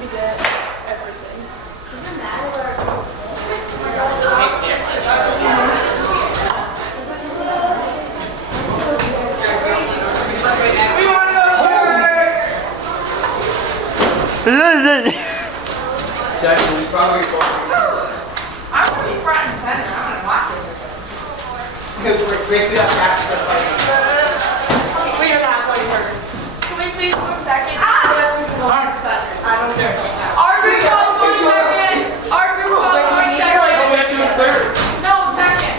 to get everything. Doesn't matter where it goes. We want to go first! Jackson, we probably I'm going to be front and center. I'm going to watch it. break it up after the fight. We are not going first. Can we please go second? Yes, we can go second. I don't care. Our group calls going second. Our group calls going second. We have to do a third. No, second.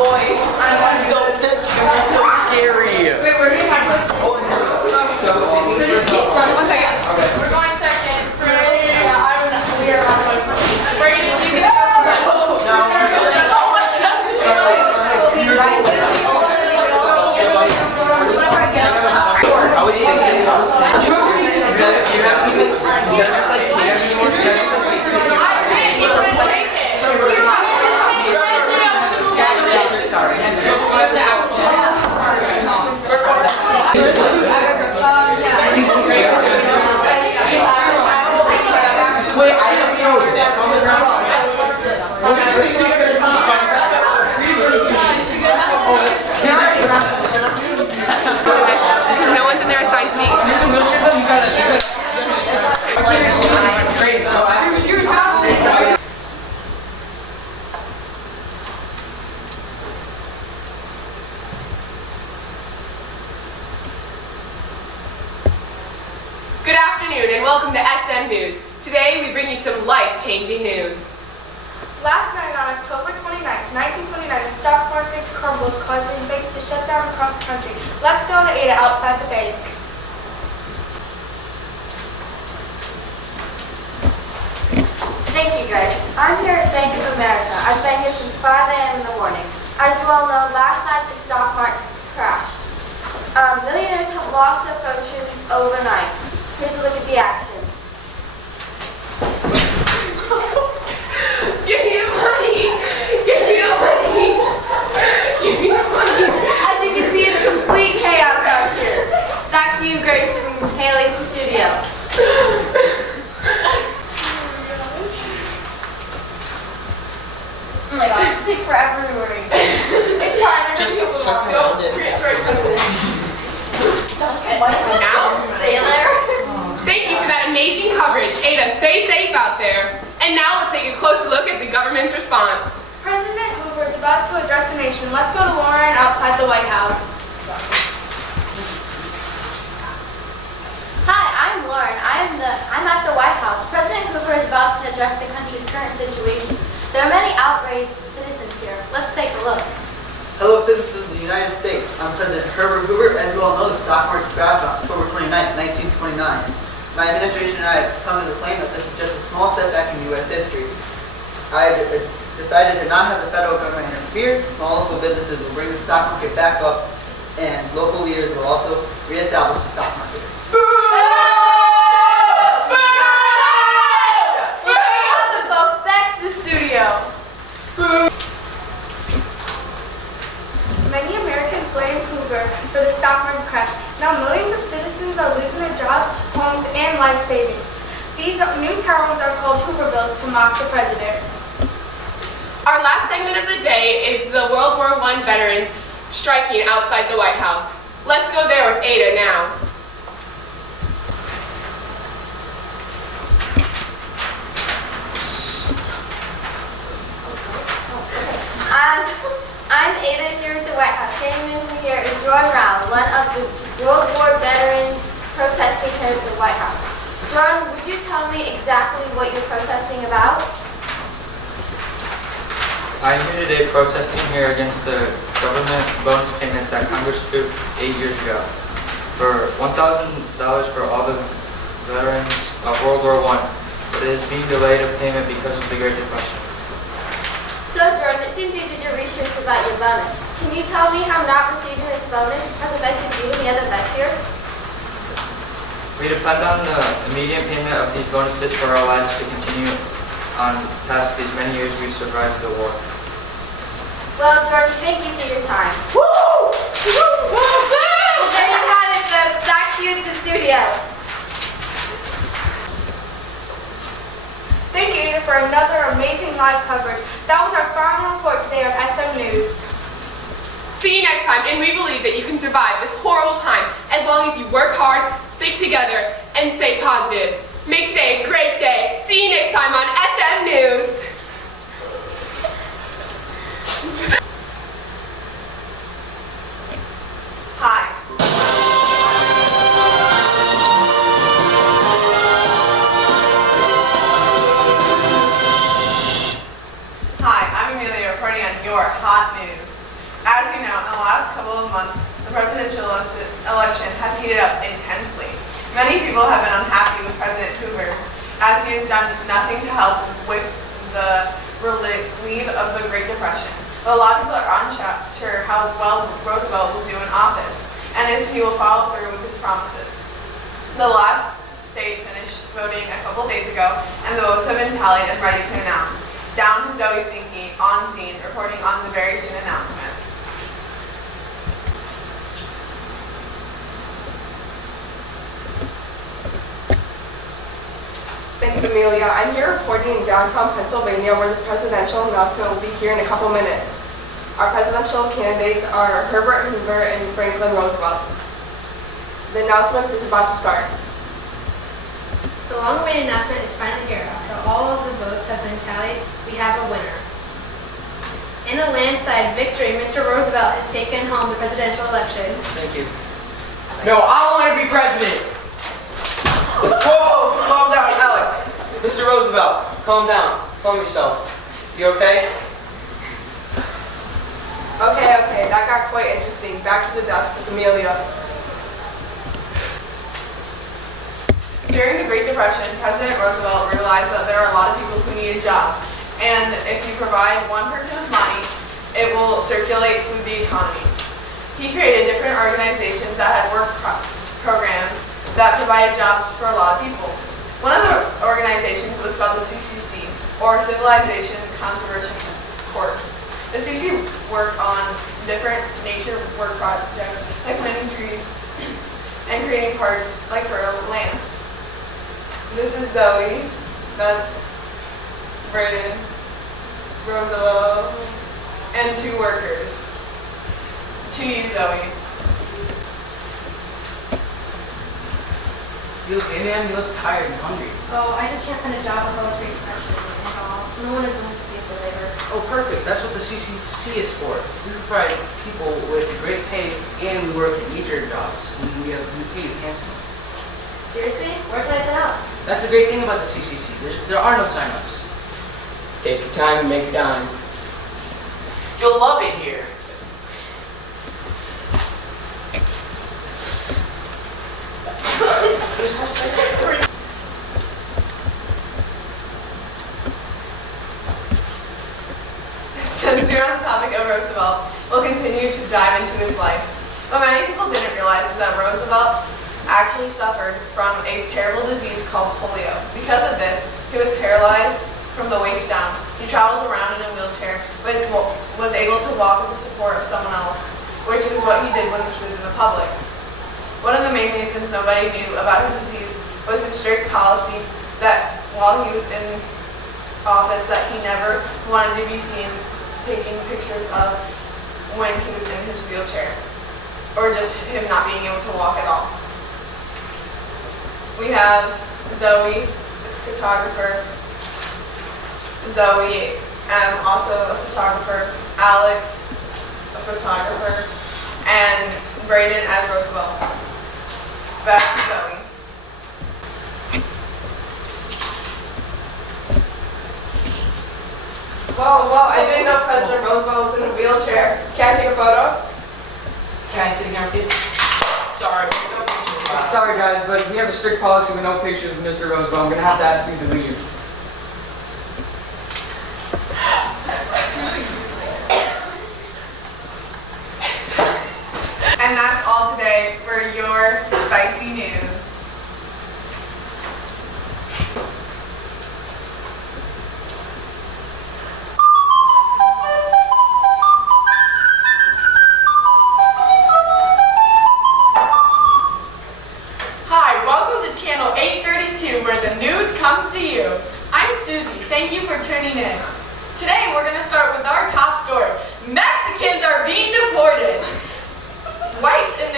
Boy. This is so scary. Wait, where's your hand? Oh, no. Just keep running. 1 second. Okay. We're going second. Brady, we are not going first. Brady, you can go. I was thinking, is that just like teams anymore? Is that just like teams? I did. You can take it. Sorry. Wait, I didn't throw this on the ground. No one's in there besides me. Good afternoon and welcome to SN News. Today we bring you some life-changing news. Last night on October 29, 1929, the stock markets crumbled, causing banks to shut down across the country. Let's go to Ada outside the bank. Thank you, guys. I'm here at Bank of America. I've been here since 5 a.m. in the morning. As you all know, last night the stock market crashed. Millionaires have lost their fortunes overnight. Here's a look at the action. Give me the money! Give me the money! Give me the money! As you can see, it's complete chaos out here. Back to you, Grace and Haley, at the studio. Oh my god, it takes forever to worry. It's fine. Just circle around it. Now? Stay there. Thank you for that amazing coverage. Ada, stay safe out there. And now let's take a closer look at the government's response. President Hoover is about to address the nation. Let's go to Lauren outside the White House. Hi, I'm Lauren. I'm at the White House. President Hoover is about to address the country's current situation. There are many outraged citizens here. Let's take a look. Hello, citizens of the United States. I'm President Herbert Hoover. As you all know, the stock market crashed on October 29, 1929. My administration and I have come to the claim that this is just a small setback in U.S. history. I decided to not have the federal government interfere. Small local businesses will bring the stock market back up, and local leaders will also reestablish the stock market. Welcome, folks, back to the studio. Many Americans blame Hoover for the stock market crash. Now millions of citizens are losing their jobs, homes, and life savings. These new towns are called Hoover bills to mock the president. Our last segment of the day is the World War I veterans striking outside the White House. Let's go there with Ada now. I'm Ada here at the White House. Standing with me here is Jordan Rao, one of the World War veterans protesting here at the White House. Jordan, would you tell me exactly what you're protesting about? I'm here today protesting here against the government bonus payment that Congress approved 8 years ago for $1,000 for all the veterans of World War I, but it is being delayed of payment because of the Great Depression. So, Jordan, it seems you did your research about your bonus. Can you tell me how not receiving this bonus has affected you and the other vets here? We depend on the immediate payment of these bonuses for our lives to continue on past these many years we survived the war. Well, Jordan, thank you for your time. Woo! Well, there you have it, folks. Back to you at the studio. for another amazing live coverage. That was our final report today on SM News. See you next time, and we believe that you can survive this horrible time as long as you work hard, stick together, and stay positive. Make today a great day. See you next time on SM News. Hi. Hi, I'm Amelia reporting on your hot news. As you know, in the last couple of months, the presidential election has heated up intensely. Many people have been unhappy with President Hoover, as he has done nothing to help with the relief of the Great Depression. But a lot of people are unsure how well Roosevelt will do in office, and if he will follow through with his promises. The last state finished voting a couple days ago, and the votes have been tallied and ready to announce. Down to Zoe Sinke on scene, reporting on the very soon announcement. Thanks, Amelia. I'm here reporting in downtown Pennsylvania, where the presidential announcement will be here in a couple minutes. Our presidential candidates are Herbert Hoover and Franklin Roosevelt. The announcement is about to start. The long-awaited announcement is finally here. After all of the votes have been tallied, we have a winner. In a landslide victory, Mr. Roosevelt has taken home the presidential election. Thank you. No, I don't want to be president. Whoa, calm down, Alec. Mr. Roosevelt, calm down. Calm yourself. You okay? Okay, that got quite interesting. Back to the desk with Amelia. During the Great Depression, President Roosevelt realized that there are a lot of people who need a job, and if you provide one person with money, it will circulate through the economy. He created different organizations that had work programs that provided jobs for a lot of people. One of the organizations was called the CCC, or Civilization Conservation Corps. The CCC worked on different nature work projects, like planting trees and creating parks, like for land. This is Zoe, that's Braden, Roosevelt, and 2 workers. To you, Zoe. You okay, man? You look tired and hungry. Oh, I just can't find a job with all this Great Depression at all. No one is willing to pay for labor. Oh, perfect. That's what the CCC is for. We provide people with great pay, and we work at easier jobs. We pay you handsomely. Seriously? Where can I sign up? That's the great thing about the CCC. There are no sign-ups. Take your time and make it dime. You'll love it here. Since we're on the topic of Roosevelt, we'll continue to dive into his life. What many people didn't realize is that Roosevelt actually suffered from a terrible disease called polio. Because of this, he was paralyzed from the waist down. He traveled around in a wheelchair, but was able to walk with the support of someone else, which is what he did when he was in the public. One of the main reasons nobody knew about his disease was his strict policy that while he was in office that he never wanted to be seen taking pictures of when he was in his wheelchair, or just him not being able to walk at all. We have Zoe, photographer, Zoe, also a photographer, Alex, a photographer, and Braden as Roosevelt. Back to Zoe. Whoa, I didn't know President Roosevelt was in a wheelchair. Can I take a photo? Can I sit here, please? Sorry. No pictures. Sorry guys, but we have a strict policy with no pictures of Mr. Roosevelt. I'm gonna have to ask you to leave. And that's all today for your spicy news. Hi, welcome to Channel 832, where the news comes to you. I'm Susie. Thank you for tuning in. Today we're going to start with our top story. Mexicans are being deported. Whites have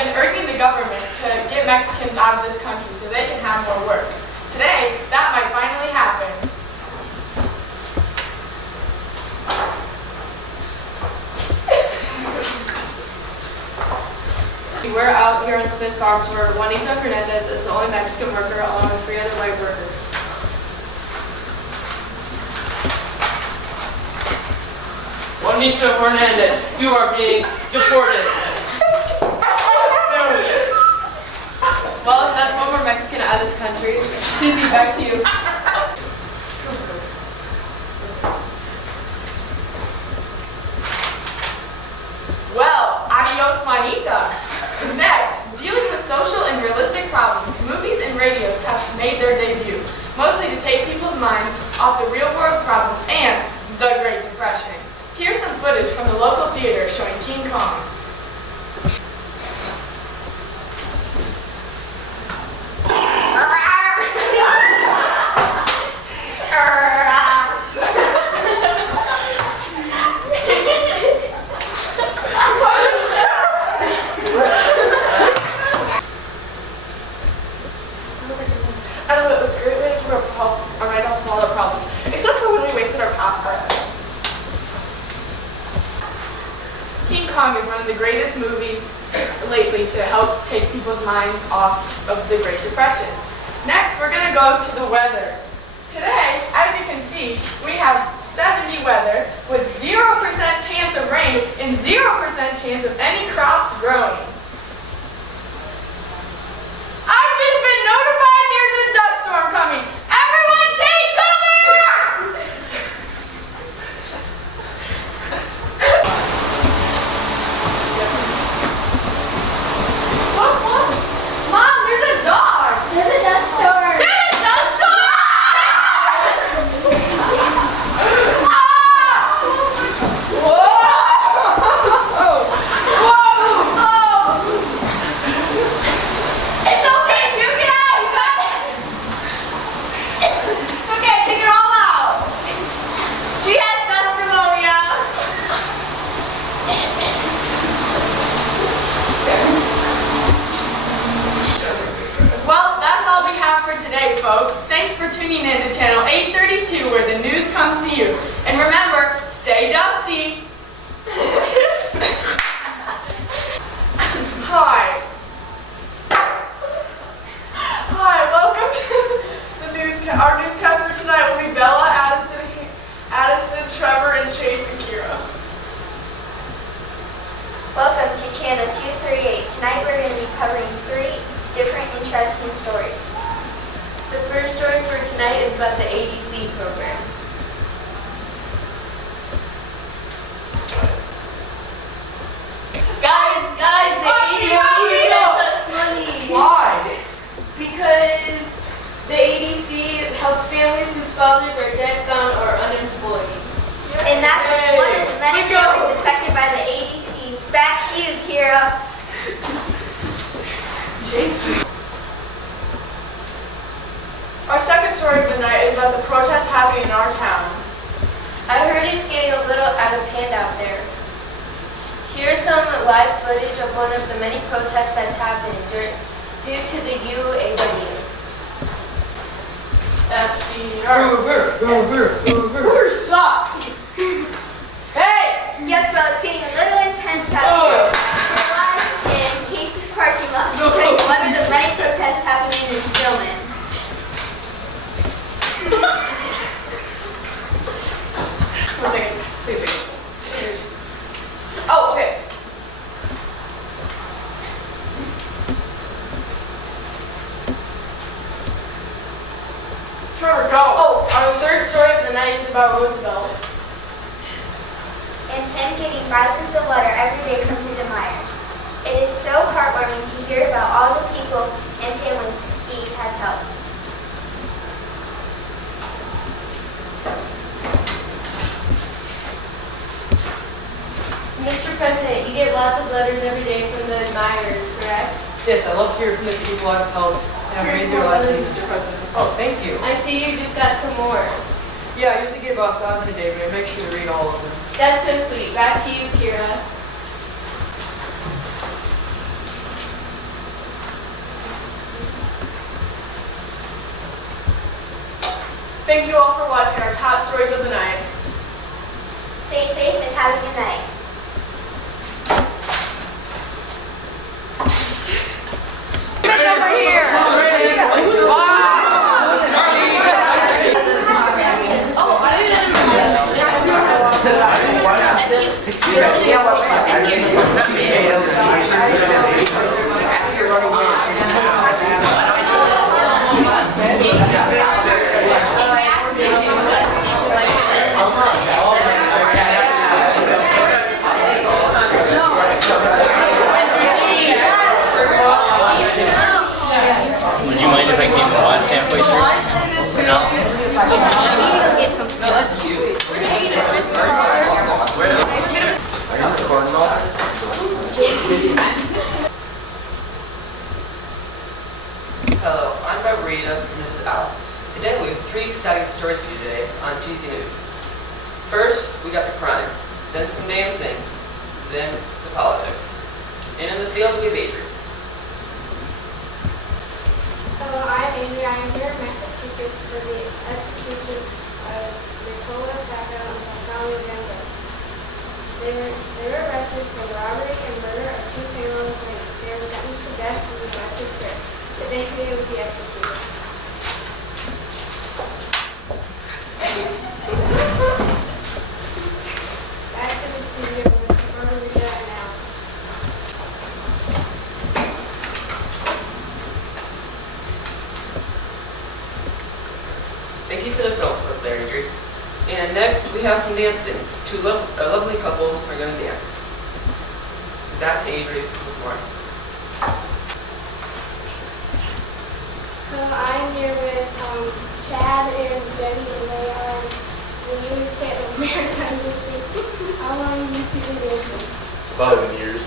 been urging the government to get Mexicans out of this country so they can have more work. Today, that might finally happen. We're out here on Smith Farms where Juanita Hernandez is the only Mexican worker along with 3 other white workers. Juanita Hernandez, you are being deported. Well, that's one more Mexican out of this country. Susie, back to you. Well, adios, Juanita. Next, dealing with social and realistic problems, movies and radios have made their debut, mostly to take people's minds off the real-world problems and the Great Depression. Here's some footage from the local theater showing King Kong. I don't know, it was a great way to keep our mind off of all the problems, except for when we wasted our popcorn. King Kong is one of the greatest movies lately to help take people's minds off of the Great Depression. Next, we're going to go to the weather. Today, as you can see, we have 70 weather with 0% chance of rain and 0% chance of any crops growing. I've just been notified there's a dust storm coming. Everyone take cover! What? Mom, there's a dog! There's a dust storm. There's a dust storm! Ah! Whoa! Whoa! It's okay, puke it out, you got it! It's okay, take it all out. She had dust pneumonia. Well, that's all we have for today, folks. Thanks for tuning in to Channel 832, where the news comes to you. And remember, stay dusty. Hi. Hi, welcome to the newscast. Our newscast for tonight will be Bella, Addison, Trevor, and Chase and Kira. Welcome to Channel 238. Tonight we're going to be covering 3 different interesting stories. The first story for tonight is about the ADC program. Guys, the ADC sends us money. Why? Because the ADC helps families whose fathers are dead, gone, or unemployed. And that's just one of the many families affected by the ADC. Back to you, Kira. Our second story of the night is about the protest happening in our town. I heard it's getting a little out of hand out there. Here's some live footage of one of the many protests that's happened due to the UAW. Hoover sucks. Hey! Yes, well, it's getting a little intense out here. We're live in Casey's parking lot to show you one of the many protests happening in Stillman. One second. Please. Oh, okay. Trevor, go. Oh, our third story of the night is about Roosevelt. And him getting thousands of letters every day from his admirers. It is so heartwarming to hear about all the people and families he has helped. Mr. President, you get lots of letters every day from the admirers, correct? Yes, I love to hear from the people I've helped and I've made their lives easier. Mr. President. Oh, thank you. I see you just got some more. Yeah, I usually get about 1,000 a day, but I make sure to read all of them. That's so sweet. Back to you, Kira. Thank you all for watching our top stories of the night. Stay safe and have a good night. Over here. Would you mind if I came on halfway through? No, that's you. Hello, I'm Margarita, and this is Al. Today we have 3 exciting stories for you today on GZ News. First, we got the crime, then some dancing, then the politics. And in the field, we have Adrian. Hello, I'm Andrea. I am here in Massachusetts for the execution of Nicola Sacco and Antonio Ganzo. They were arrested for robbery and murder of 2 payroll employees. They were sentenced to death and was elected fair. The next day would be executed. Back to the studio with Margarita and Al. Thank you for the film clip there, Adrian. And next, we have some dancing. A lovely couple are going to dance. Back to Adrian with more. I'm here with Chad and Debbie, and they are the newest hit of Maritime Dancing. How long have you two been dancing? About 11 years.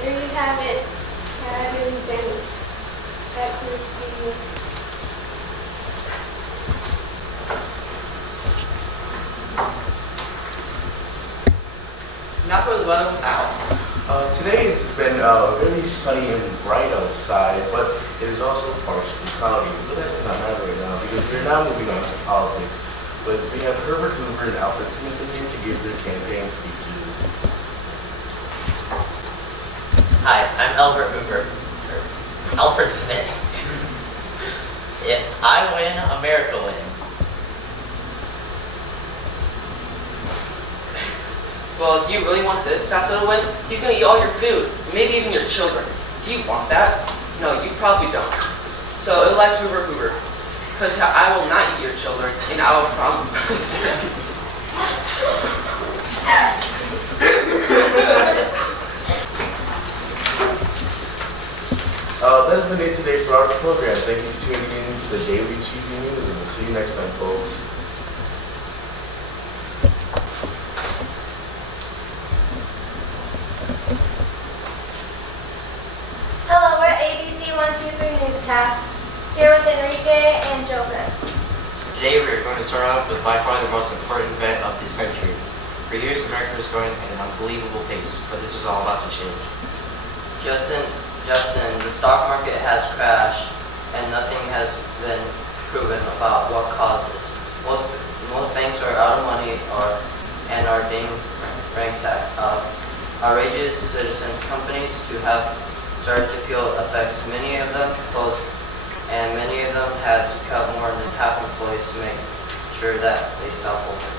There you have it, Chad and Debbie. Back to the studio. Now for the weather with Al. Today has been very sunny and bright outside, but it is also partially cloudy. But that does not matter right now because we're now moving on to politics. But we have Herbert Hoover and Alfred Smith in here to give their campaign speeches. Hi, I'm Albert Hoover. Alfred Smith. If I win, America wins. Well, do you really want this Fatso to win? He's going to eat all your food, maybe even your children. Do you want that? No, you probably don't. So elect Hoover Hoover, because I will not eat your children, and I will probably... That has been it today for our program. Thank you for tuning in to the Daily Cheesy News, and we'll see you next time, folks. Hello, we're ABC 123 Newscast. Here with Enrique and Joseph. Today we are going to start off with by far the most important event of the century. For years America was going at an unbelievable pace, but this was all about to change. Justin, the stock market has crashed and nothing has been proven about what caused this. Most banks are out of money and are being ransacked. Outrageous citizens companies have started to feel effects. Many of them closed and many of them had to cut more than half employees to make sure that they stop open.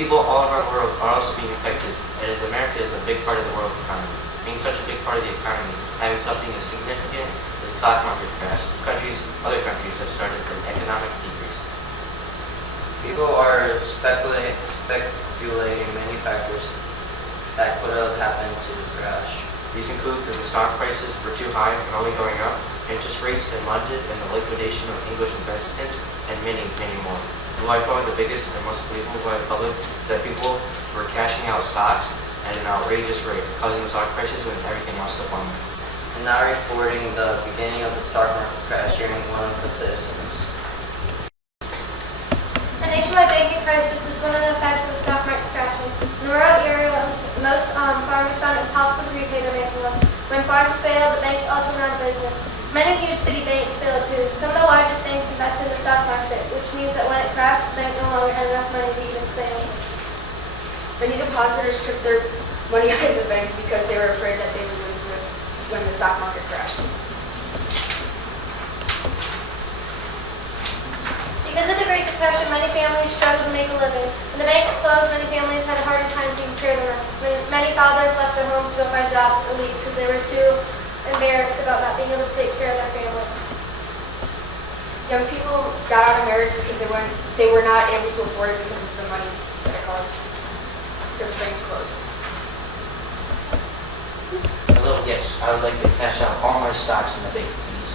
People all over the world are also being affected, as America is a big part of the world economy. Being such a big part of the economy, having something as significant as the stock market crash, other countries have started an economic decrease. People are speculating many factors that could have happened to this crash. These include that the stock prices were too high and only going up, interest rates in London and the liquidation of English investments, and many, many more. And by far the biggest and most believable by the public is that people were cashing out stocks at an outrageous rate, causing the stock prices and everything else to plummet. and now reporting the beginning of the stock market crash, hearing one of the citizens. A nationwide banking crisis is one of the effects of the stock market crashing. In the rural areas, most farmers found it impossible to repay their banking loans. When farms fail, the banks also run business. Many huge city banks failed too. Some of the largest banks invested in the stock market, which means that when it crashed, the bank no longer had enough money to even stay open. Many depositors took their money out of the banks because they were afraid that they would lose it when the stock market crashed. Because of the Great Depression, many families struggled to make a living. When the banks closed, many families had a harder time taking care of them. Many fathers left their homes to go find jobs or leave because they were too embarrassed about not being able to take care of their family. Young people got out of marriage because they were not able to afford it because of the money that it cost. Because the banks closed. A little yes, I would like to cash out all my stocks in the bank, please.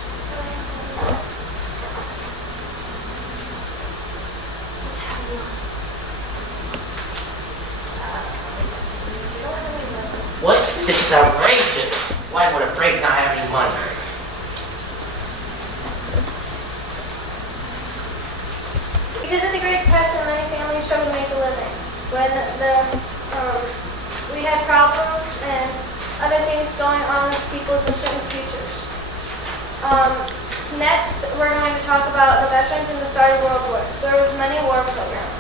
What? This is outrageous. Why would a break not have any money? Because of the Great Depression, many families struggled to make a living. When we had problems and other things going on with people's uncertain futures. Next, we're going to talk about the veterans in the start of World War. There was many war programs.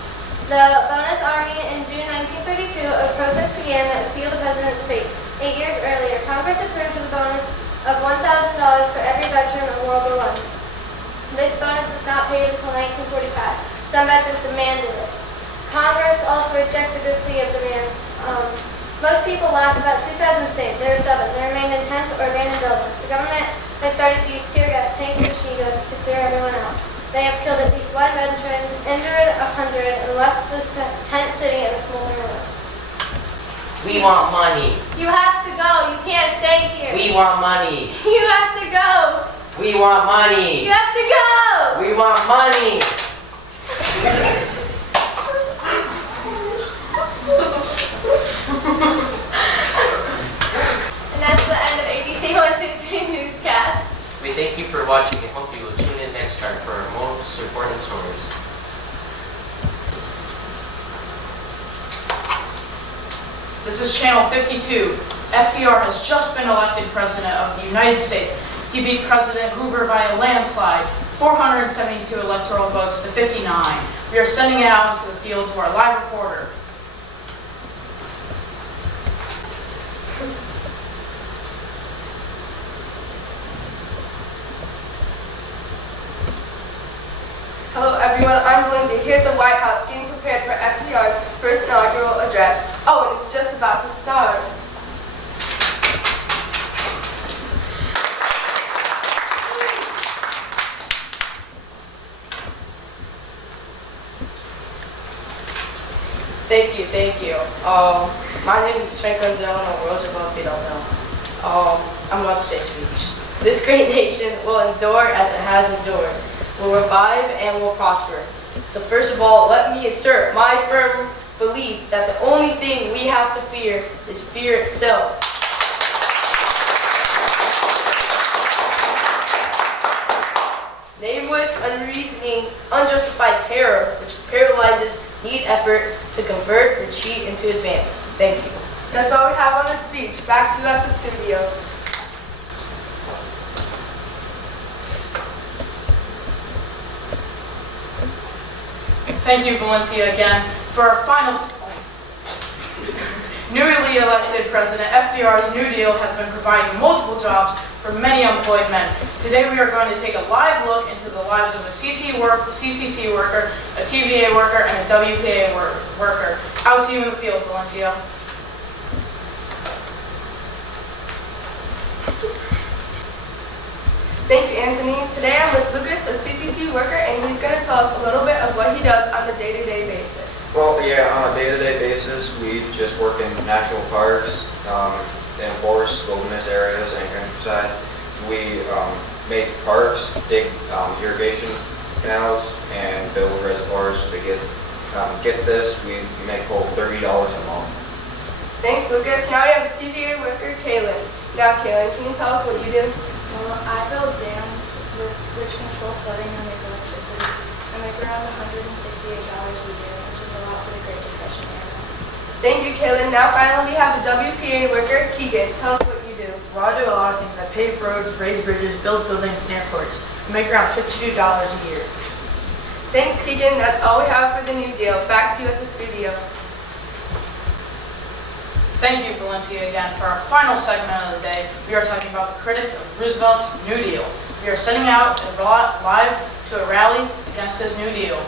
The Bonus Army in June 1932, a process began that would seal the president's fate. 8 years earlier, Congress approved the bonus of $1,000 for every veteran of World War I. This bonus was not paid until 1945. Some veterans demanded it. Congress also rejected the plea of demand. Most people laughed about 2,000 states. They were stubborn. They remained in tents or abandoned buildings. The government has started to use tear gas, tanks, and machine guns to clear everyone out. They have killed at least one veteran, injured 100, and left the tent sitting in a smoldering ruin. We want money. You have to go. You can't stay here. We want money. You have to go. We want money. You have to go. We want money. And that's the end of ABC 123 Newscast. We thank you for watching and hope you will tune in next time for our most important stories. This is Channel 52. FDR has just been elected President of the United States. He beat President Hoover by a landslide, 472 electoral votes to 59. We are sending it out into the field to our live reporter. Hello everyone, I'm Lindsay here at the White House getting prepared for FDR's first inaugural address. Oh, and it's just about to start. Thank you. My name is Franklin Delano Roosevelt, if you don't know. I'm about to say speech. This great nation will endure as it has endured, will revive and will prosper. So first of all, let me assert my firm belief that the only thing we have to fear is fear itself. Nameless, unreasoning, unjustified terror, which paralyzes need effort to convert, retreat, and to advance. Thank you. That's all we have on this speech. Back to you at the studio. Thank you, Valencia, again. For our final newly elected President, FDR's New Deal has been providing multiple jobs for many unemployed men. Today we are going to take a live look into the lives of a CCC worker, a TVA worker, and a WPA worker. Out to you in the field, Valencia. Thank you, Anthony. Today I'm with Lucas, a CCC worker, and he's going to tell us a little bit of what he does on a day-to-day basis. Well, yeah, on a day-to-day basis, we just work in national parks, in forests, wilderness areas, and countryside. We make parks, dig irrigation canals, and build reservoirs to get this. We make whole $30 a month. Thanks, Lucas. Now we have a TVA worker, Kaylin. Now, Kaylin, can you tell us what you do? Well, I build dams which control flooding and make electricity. I make around $168 a year, which is a lot for the Great Depression era. Thank you, Kaylin. Now, finally, we have the WPA worker, Keegan. Tell us what you do. Well, I do a lot of things. I pave roads, raise bridges, build buildings and airports. I make around $52 a year. Thanks, Keegan. That's all we have for the New Deal. Back to you at the studio. Thank you, Valencia, again. For our final segment of the day, we are talking about the critics of Roosevelt's New Deal. We are sending out live to a rally against his New Deal.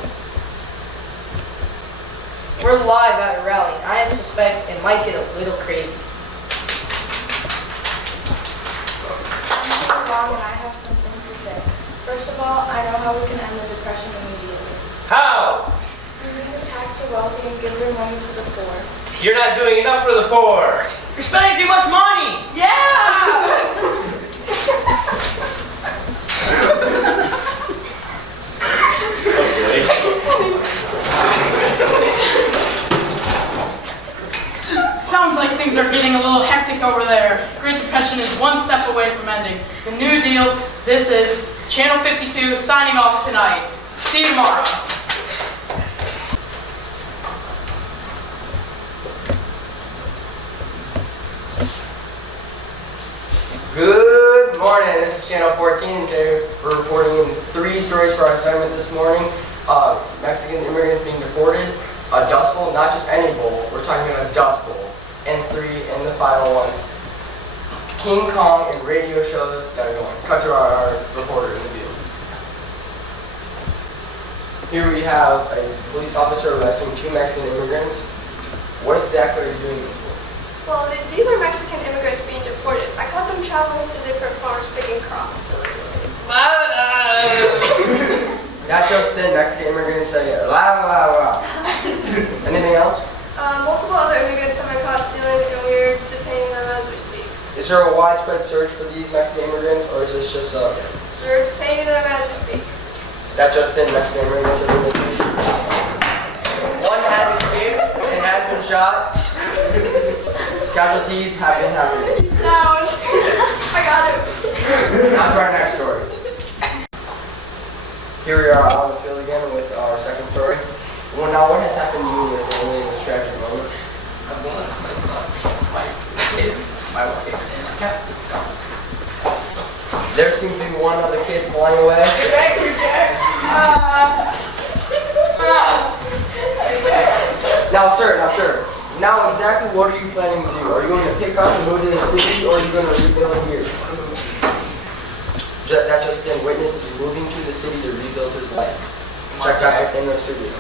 We're live at a rally. I suspect it might get a little crazy. I'm Peter Long and I have some things to say. First of all, I know how we can end the Depression immediately. How? We're going to tax the wealthy and give their money to the poor. You're not doing enough for the poor. You're spending too much money. Yeah! Sounds like things are getting a little hectic over there. Great Depression is one step away from ending. The New Deal, this is Channel 52 signing off tonight. See you tomorrow. Good morning, this is Channel 14, and today we're reporting in 3 stories for our assignment this morning. Mexican immigrants being deported, a Dust Bowl, not just any bowl, we're talking about a Dust Bowl, and 3, and the final one, King Kong and radio shows that are going. Cut to our reporter in the field. Here we have a police officer arresting 2 Mexican immigrants. What exactly are you doing this for? Well, these are Mexican immigrants being deported. I caught them traveling to different farms picking crops illegally. Not just then, Mexican immigrants say, la la la. Anything else? Multiple other immigrants have been caught stealing and we're detaining them as we speak. Is there a widespread search for these Mexican immigrants, or is this just We're detaining them as we speak. is that just in Mexican immigrants have been detained? One has escaped and has been shot. Casualties have been happening. Down. I got it. Now to our next story. Here we are out in the field again with our second story. Well, now what has happened to you and your family in this tragic moment? I've lost my son, my kids, my wife, my cats, it's gone. There seems to be one of the kids flying away. Now, sir. Now, exactly what are you planning to do? Are you going to pick up and move to the city, or are you going to rebuild here? That just in, witnesses moving to the city to rebuild his life. Check that out in the studio.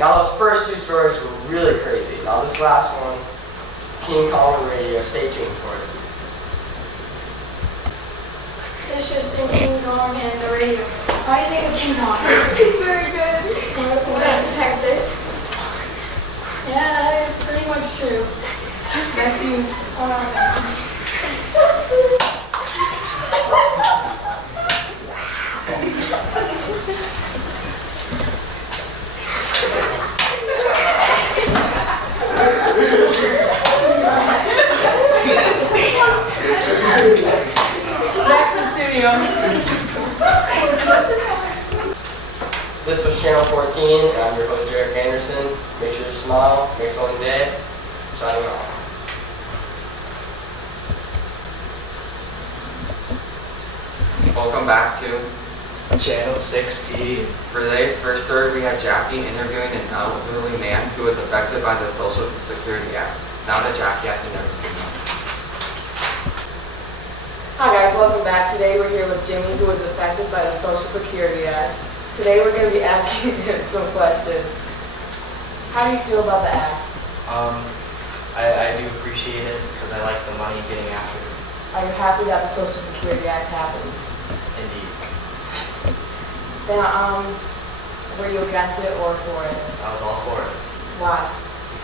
Now, those first 2 stories were really crazy. Now, this last one, King Kong radio, stay tuned for it. It's just in King Kong and the radio. How do you think of King Kong? It's very good. What hectic. Yeah, that is pretty much true. Back to you. Back to the studio. This was Channel 14, and I'm your host, Jarek Anderson. Make sure to smile, make someone day. Signing off. Welcome back to Channel 16. For today's first story, we have Jackie interviewing an elderly man who was affected by the Social Security Act. Now that Jackie has never seen him. Hi guys, welcome back. Today we're here with Jimmy, who was affected by the Social Security Act. Today we're going to be asking him some questions. How do you feel about the act? I do appreciate it because I like the money getting after it. Are you happy that the Social Security Act happened? Indeed. Then, were you against it or for it? I was all for it Why?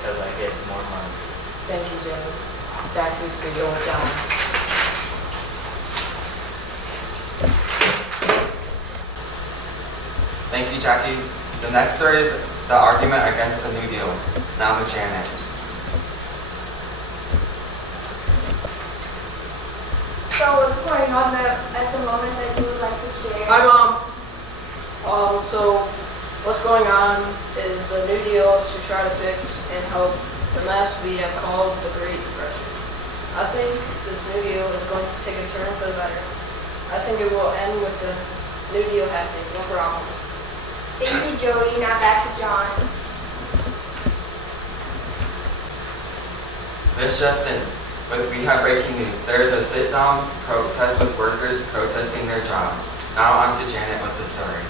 because I get more money. Thank you, Jimmy. Back to the studio with John. Thank you, Jackie. The next story is the argument against the New Deal. Now with Janet. So what's going on there at the moment that you would like to share? Hi, Mom. So what's going on is the New Deal to try to fix and help the mess we have called the Great Depression. I think this New Deal is going to take a turn for the better. I think it will end with the New Deal happening, no problem. Thank you, Jody. Now back to John. Miss Justin, we have breaking news. There is a sit-down protest with workers protesting their job. Now on to Janet with the story.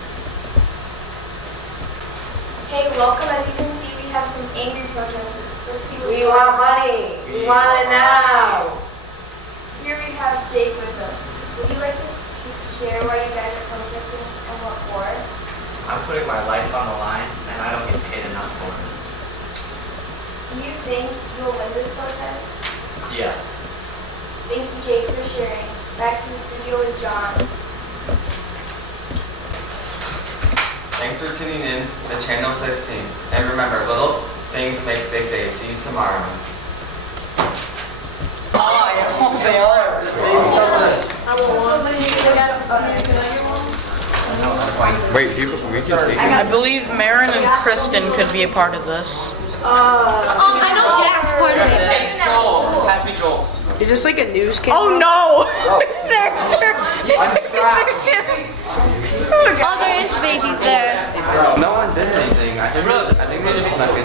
Hey, welcome. As you can see, we have some angry protesters. Let's see what's We going want on. money. We want it now. Here we have Jake with us. Would you like to share why you guys are protesting and what for? I'm putting my life on the line, and I don't get paid enough for it. Do you think you'll win this protest? Yes. Thank you, Jake, for sharing. Back to the studio with John. Thanks for tuning in to Channel 16. And remember, little things make big days. See you tomorrow. Wait, we can take I believe Marin and Kristen could be a part of this. I know Jack's part of it. Hey, Joel. Pass me Joel. Is this like a news camera? Oh no! Is there too? Oh, there is babies there. No one did anything. I think they just snuck it.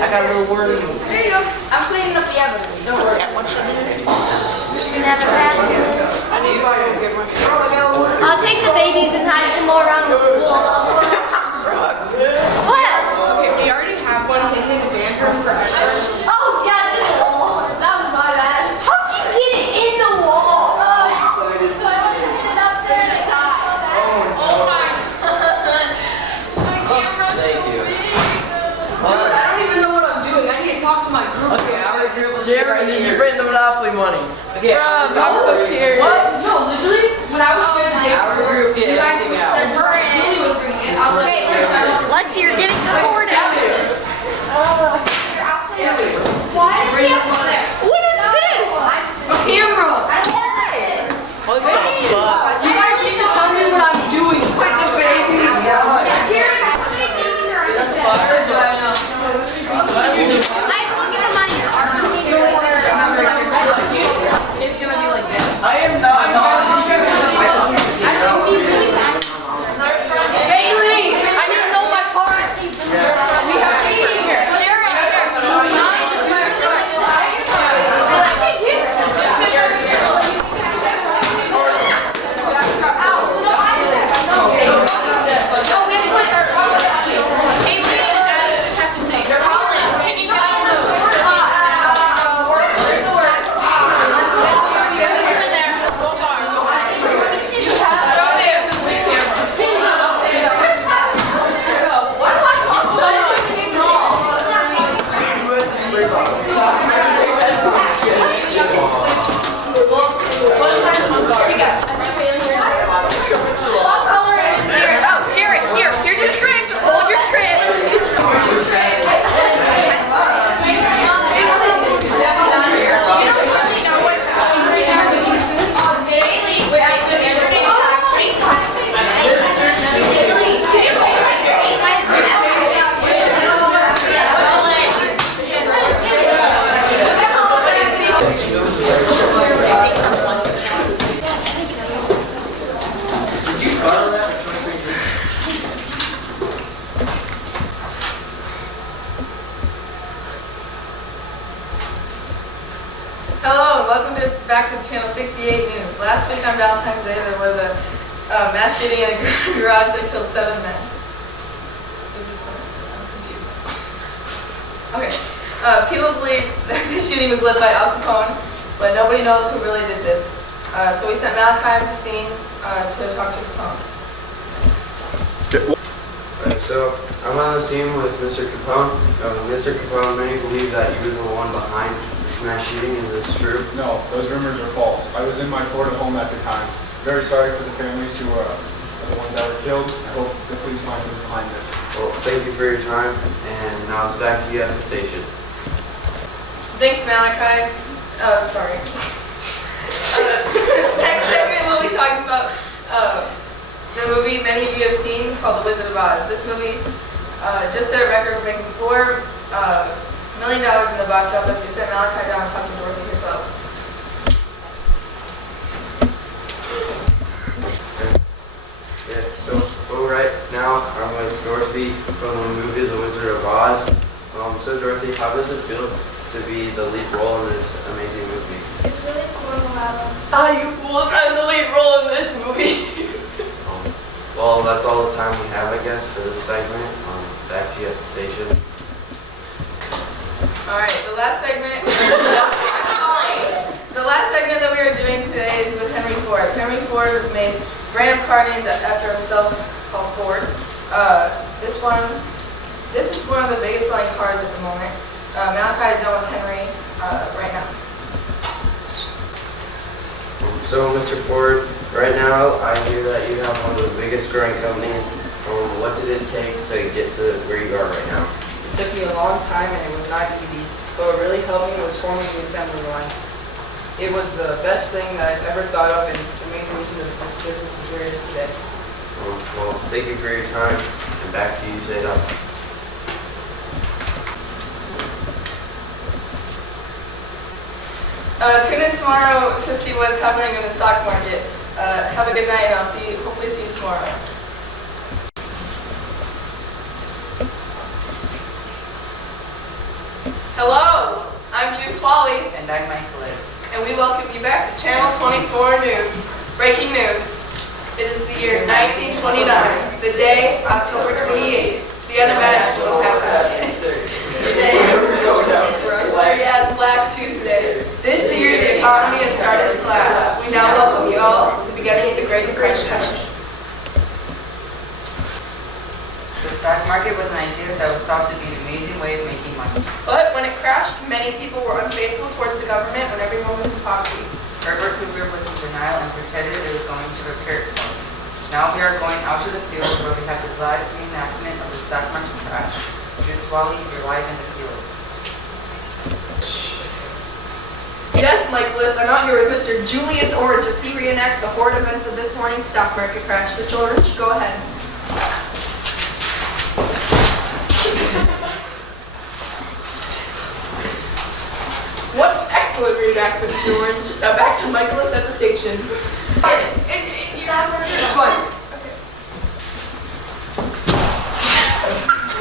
I got a little worried. Here you go. I'm cleaning up the evidence. Don't worry. I'll take the babies and hide some more around the school. What? Okay, we already have one hidden in the band room forever. Oh, yeah, it's in the wall. That was my bad. How'd you get it in the wall? So I wasn't putting it up there to side. Oh my god. My camera's so big. Dude, I don't even know what I'm doing. I need to talk to my group. Okay, our group was Jared, did you bring the Monopoly money? Okay. I'm so scared. What? No, literally, when I was sharing the Jake Our group, group, you yeah, guys everything out. said Julie was bringing it. I was like, Lexi, you're getting the cord out. Why is he upstairs? What is this? a camera. You guys need to tell me what I'm doing. With the babies. I have to look at the money. It's gonna be like this. I am not. Bailey, I need to know my part. We have to be here. Hello and welcome back to Channel 68 News. Last week on Valentine's Day there was a mass shooting in a garage that killed 7 men. I'm confused. Okay. People believe that this shooting was led by Al Capone, but nobody knows who really did this. So we sent Malachi to the scene to talk to Capone. Right, so I'm on the scene with Mr. Capone. Mr. Capone, many believe that you were the one behind this mass shooting. Is this true? No, those rumors are false. I was in my Florida home at the time. Very sorry for the families who are the ones that were killed. I hope the police find who's behind this. Well, thank you for your time, and now it's back to you at the station. Thanks, Malachi. Sorry. Next segment, we'll be talking about the movie many of you have seen called The Wizard of Oz. This movie just set a record for making $4 million in the box office. We sent Malachi down and talked to Dorothy herself. Yeah, so right now I'm with Dorothy from the movie The Wizard of Oz. So Dorothy, how does it feel to be the lead role in this amazing movie? It's really cool, Lala. Ah, you fools! I'm the lead role in this movie. Well, that's all the time we have, I guess, for this segment. Back to you at the station. All right, the last segment. The last segment that we are doing today is with Henry Ford. Henry Ford was made random car names after himself called Ford. This is one of the biggest selling cars at the moment. Malachi is done with Henry right now. So, Mr. Ford, right now I hear that you have one of the biggest growing companies. What did it take to get to where you are right now? It took me a long time and it was not easy, but what really helped me was forming the assembly line. It was the best thing that I've ever thought of and the main reason that this business is where it is today. Well, thank you for your time, and back to you, Zayda. Tune in tomorrow to see what's happening in the stock market. Have a good night, and I'll hopefully see you tomorrow. Hello, I'm Jude Swally. And I'm Michaelis. And we welcome you back to Channel 24 News. Breaking news. It is the year 1929, the day, October 28th. The unimaginable has happened. Today, history as Black Tuesday. This year, the economy has started to collapse. We now welcome you all to the beginning of the Great Depression. The stock market was an idea that was thought to be an amazing way of making money. But when it crashed, many people were unfaithful towards the government when everyone was in poverty. Herbert Hoover was in denial and pretended it was going to repair itself. Now we are going out to the field where we have the live reenactment of the stock market crash. Jude Swally, you're live in the field. Yes, Michaelis, I'm out here with Mr. Julius Orange as he reenacts the horrid events of this morning's stock market crash. Mr. Orange, go ahead. What an excellent reenactment, Mr. Orange. Now back to Michaelis at the station. This one.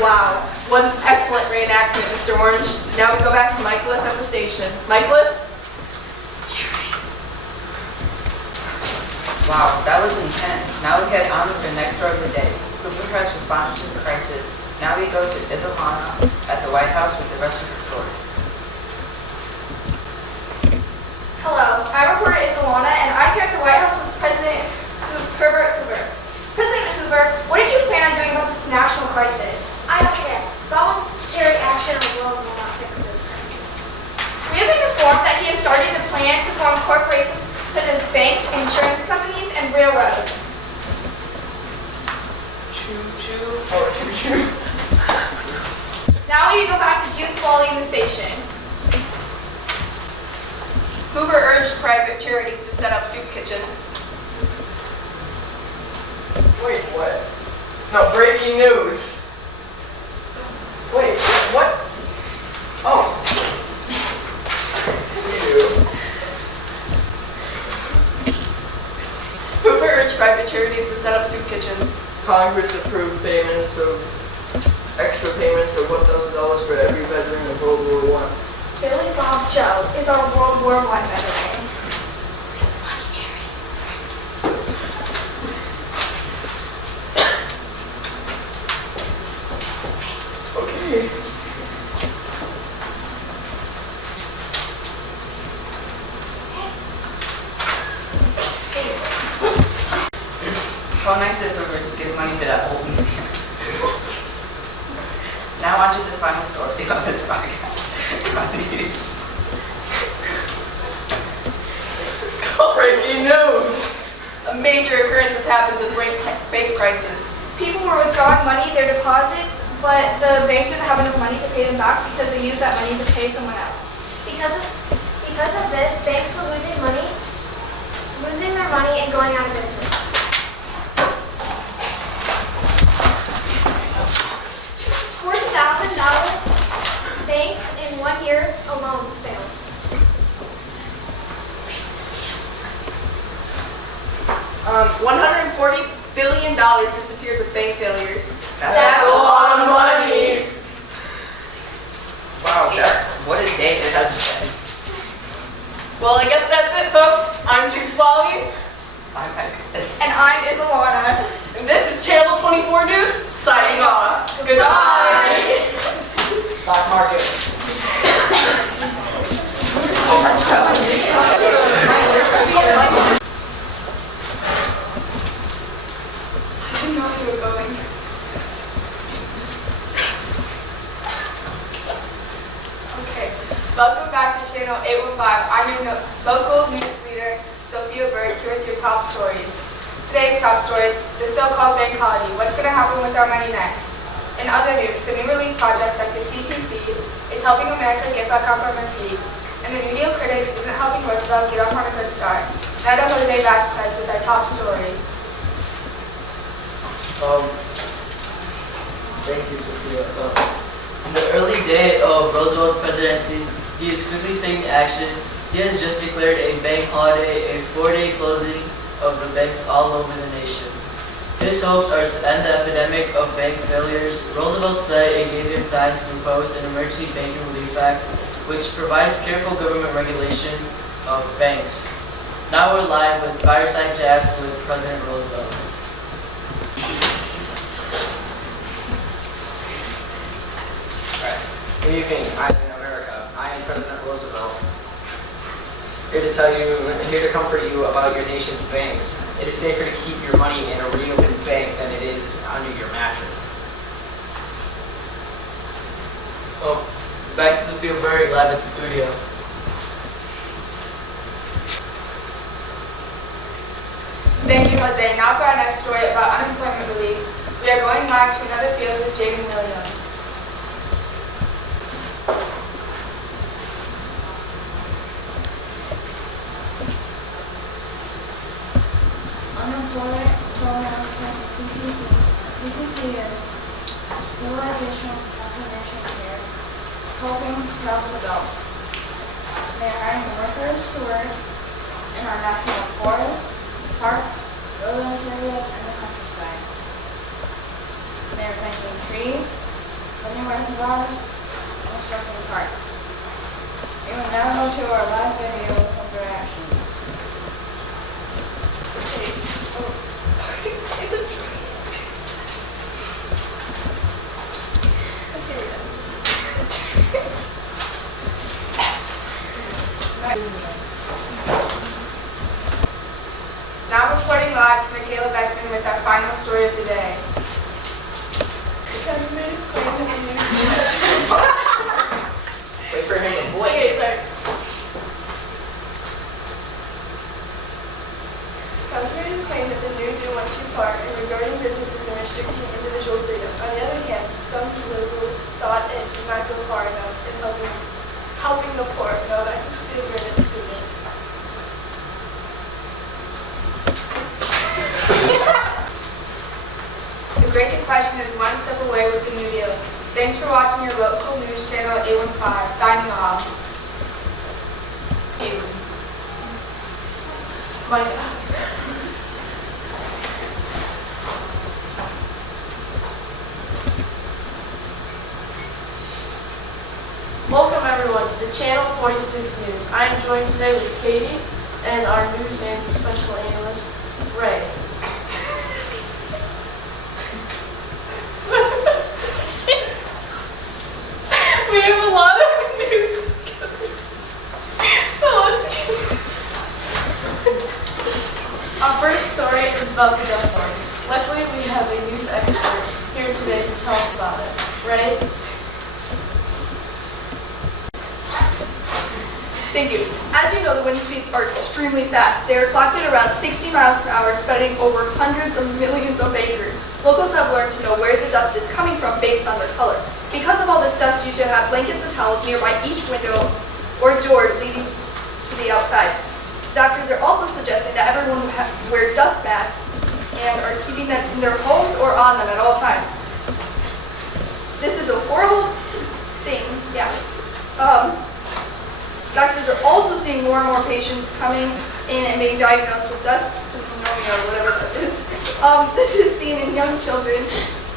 Wow, what an excellent reenactment, Mr. Orange. Now we go back to Michaelis at the station. Michaelis? Wow, that was intense. Now we head on to the next story of the day. Hoover has responded to the crisis. Now we go to Isilhana at the White House with the rest of the story. Hello, I'm reporter Isilhana, and I'm here at the White House with President Herbert Hoover. President Hoover, what did you plan on doing about this national crisis? I don't care. Voluntary action alone will not fix this crisis. We have been informed that he has started a plan to form corporations such as banks, insurance companies, and railroads. Choo-choo. Oh, choo-choo. Now we go back to Jude Swally in the station. Hoover urged private charities to set up soup kitchens. Wait, what? No, breaking news. Wait, what? Oh. Hoover urged private charities to set up soup kitchens. Congress approved extra payments of $1,000 for every veteran of World War I. Billy Bob Joe is our World War I veteran. Okay. How nice of Hoover to give money to that old man. Now on to the final story of this podcast. Breaking news! A major occurrence has happened with bank crisis. People were withdrawing money, their deposits, but the bank didn't have enough money to pay them back because they used that money to pay someone else. Because Because of this, banks were losing their money and going out of business. $40,000 banks in 1 year alone failed. $140 billion disappeared with bank failures. That's a lot of money. Wow, what a day it has been. Well, I guess that's it, folks. I'm Juice Wally. I'm Chris. And I'm Isalana. And this is Channel 24 News, signing off. Goodbye. Stock market. I didn't know you were going. Okay, welcome back to Channel 815. I'm your local news leader, Sophia Berg, here with your top stories. Today's top story, the so-called bank holiday. What's going to happen with our money next? In other news, the New Relief Project, like the CCC, is helping America get back up on their feet. And the New Deal critics isn't helping Roosevelt get off on a good start. Now to Jose Vasquez with our top story. Thank you, Sophia. In the early day of Roosevelt's presidency, he is quickly taking action. He has just declared a bank holiday, a 4-day closing of the banks all over the nation. His hopes are to end the epidemic of bank failures. Roosevelt said it gave him time to propose an Emergency Banking Relief Act, which provides careful government regulations of banks. Now we're live with Fireside Chats with President Roosevelt. Good evening, I'm in America. I am President Roosevelt. Here to comfort you about your nation's banks. It is safer to keep your money in a reopened bank than it is under your mattress. Well, back to Sophia Berg, live at the studio. Thank you, Jose. Now for our next story about unemployment relief. We are going live to another field with Jaden Williams. Unemployment program like the CCC. CCC is Civilization Confirmation Care, helping helps adults. They are hiring workers to work in our national forests, parks, wilderness areas, and the countryside. They are planting trees, building reservoirs, and constructing parks. You will now go to our live video of their actions. Now reporting live to Michaela Beckman with our final story of the day. Wait for him to blink. Okay, sorry. Conservators claim that the new deal went too far in regarding businesses and restricting individual freedom. On the other hand, some liberals thought it did not go far enough in helping the poor. No, that's just figure in the decision. The Great Depression is one step away with the New Deal. Thanks for watching your local news channel 815. Signing off. My God. Welcome everyone to the Channel 46 News. I am joined today with Katie and our news and special analyst, Ray. We have a lot of news. So let's do Our first story is about the dust storms. Luckily, we have a news expert here today to tell us about it. Ray? Thank you. As you know, the wind speeds are extremely fast. They are clocked at around 60 miles per hour, spreading over hundreds of millions of acres. Locals have learned to know where the dust is coming from based on their color. Because of all this dust, you should have blankets and towels nearby each window or door leading to the outside. Doctors are also suggesting that everyone wear dust masks and are keeping them in their homes or on them at all times. This is a horrible thing, yeah. Doctors are also seeing more and more patients coming in and being diagnosed with dust pneumonia or whatever that is. This is seen in young children.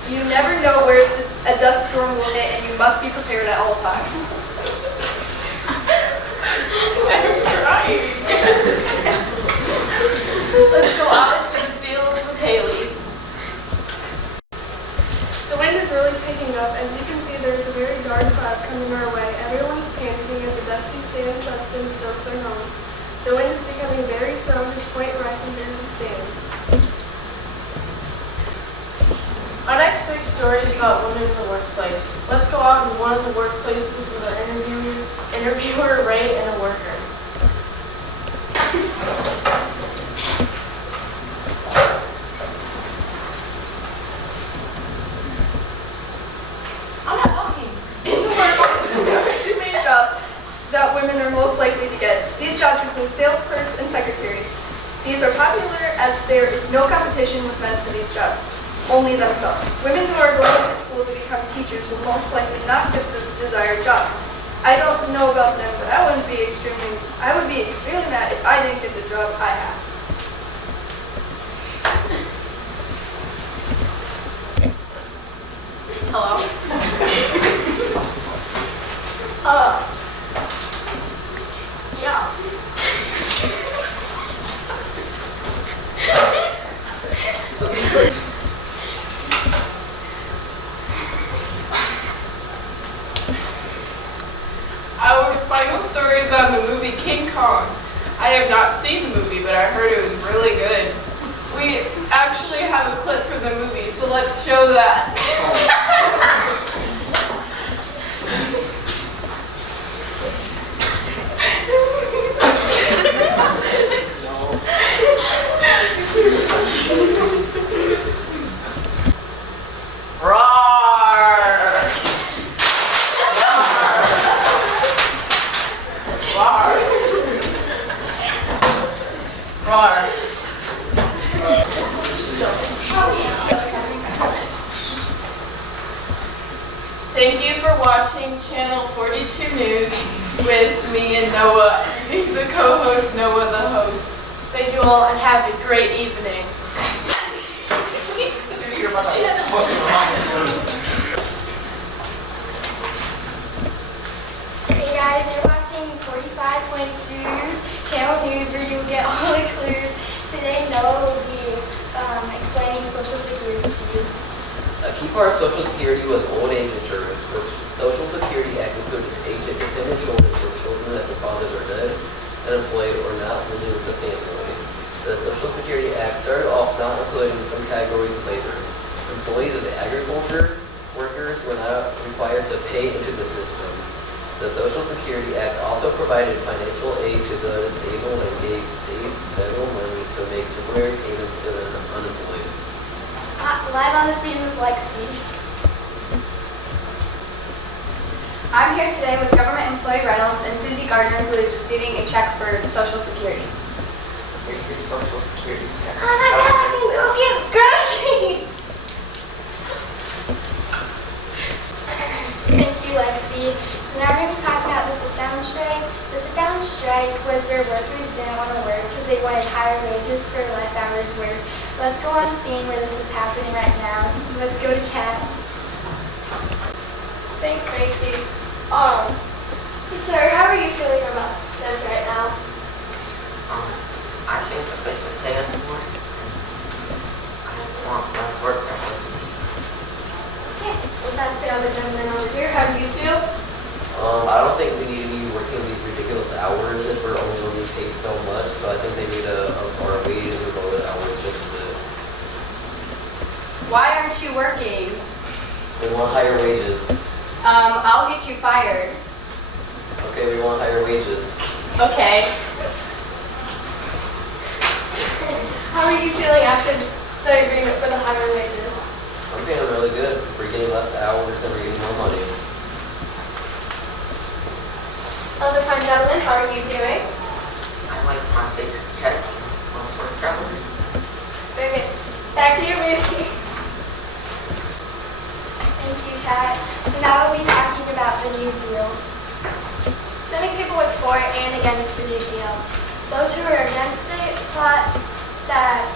You never know where a dust storm will hit, and you must be prepared at all times. Let's go out into the fields with Haley. The wind is really picking up. As you can see, there is a very dark cloud coming our way. Everyone is panicking as a dusty sand substance fills their homes. The wind is becoming very strong to the point where I can barely stand. Our next big story is about women in the workplace. Let's go out into one of the workplaces with our interviewer, Ray, and a worker. I'm not talking. In the workplace, there are two main jobs that women are most likely to get. These jobs include sales clerks and secretaries. These are popular as there is no competition with men for these jobs, only themselves. Women who are going to school to become teachers will most likely not get the desired jobs. I don't know about them, but I would be extremely mad if I didn't get the job I have. Hello. Yeah. Our final story is on the movie King Kong. I have not seen the movie, but I heard it was really good. We actually have a clip from the movie, so let's show that. Thank you for watching Channel 42 News with me and Noah, me the co-host, Noah the host. Thank you all and have a great evening. Hey guys, you're watching 45.2's Channel News where you get all the clues. Today Noah will be explaining Social Security to you. A key part of Social Security was old age insurance. The Social Security Act included age-independent children for children that their fathers are dead, unemployed, or not living with the family. The Social Security Act started off not including some categories of labor. Employees of the agriculture workers were not required to pay into the system. The Social Security Act also provided financial aid to those able and gave states federal money to make temporary payments to the unemployed. Live on the scene with Lexi. I'm here today with government employee Reynolds and Susie Gardner, who is receiving a check for Social Security. Here's your Social Security check. Oh my god, I can go get groceries! Thank you, Lexi. So now we're going to be talking about the sit-down strike. The sit-down strike was where workers didn't want to work because they wanted higher wages for less hours worked. Let's go on scene where this is happening right now. Let's go to Kat. Thanks, Macy. Sir, how are you feeling about this right now? I think that they could pay us more. I want less work hours. Okay, let's ask the other gentleman over here. How do you feel? I don't think we need to be working these ridiculous hours if we're only going to be paid so much. So I think they need to up our wages or lower the hours just a bit. Why aren't you working? We want higher wages. I'll get you fired. Okay, we want higher wages. Okay. How are you feeling after the agreement for the higher wages? I'm feeling really good. We're getting less hours and we're getting more money. Other fine gentlemen, how are you doing? my favorite pet, Westward Travelers. Very good. Back to you, Lucy. Thank you, Kat. So now we'll be talking about the New Deal. Many people were for and against the New Deal. Those who were against it thought that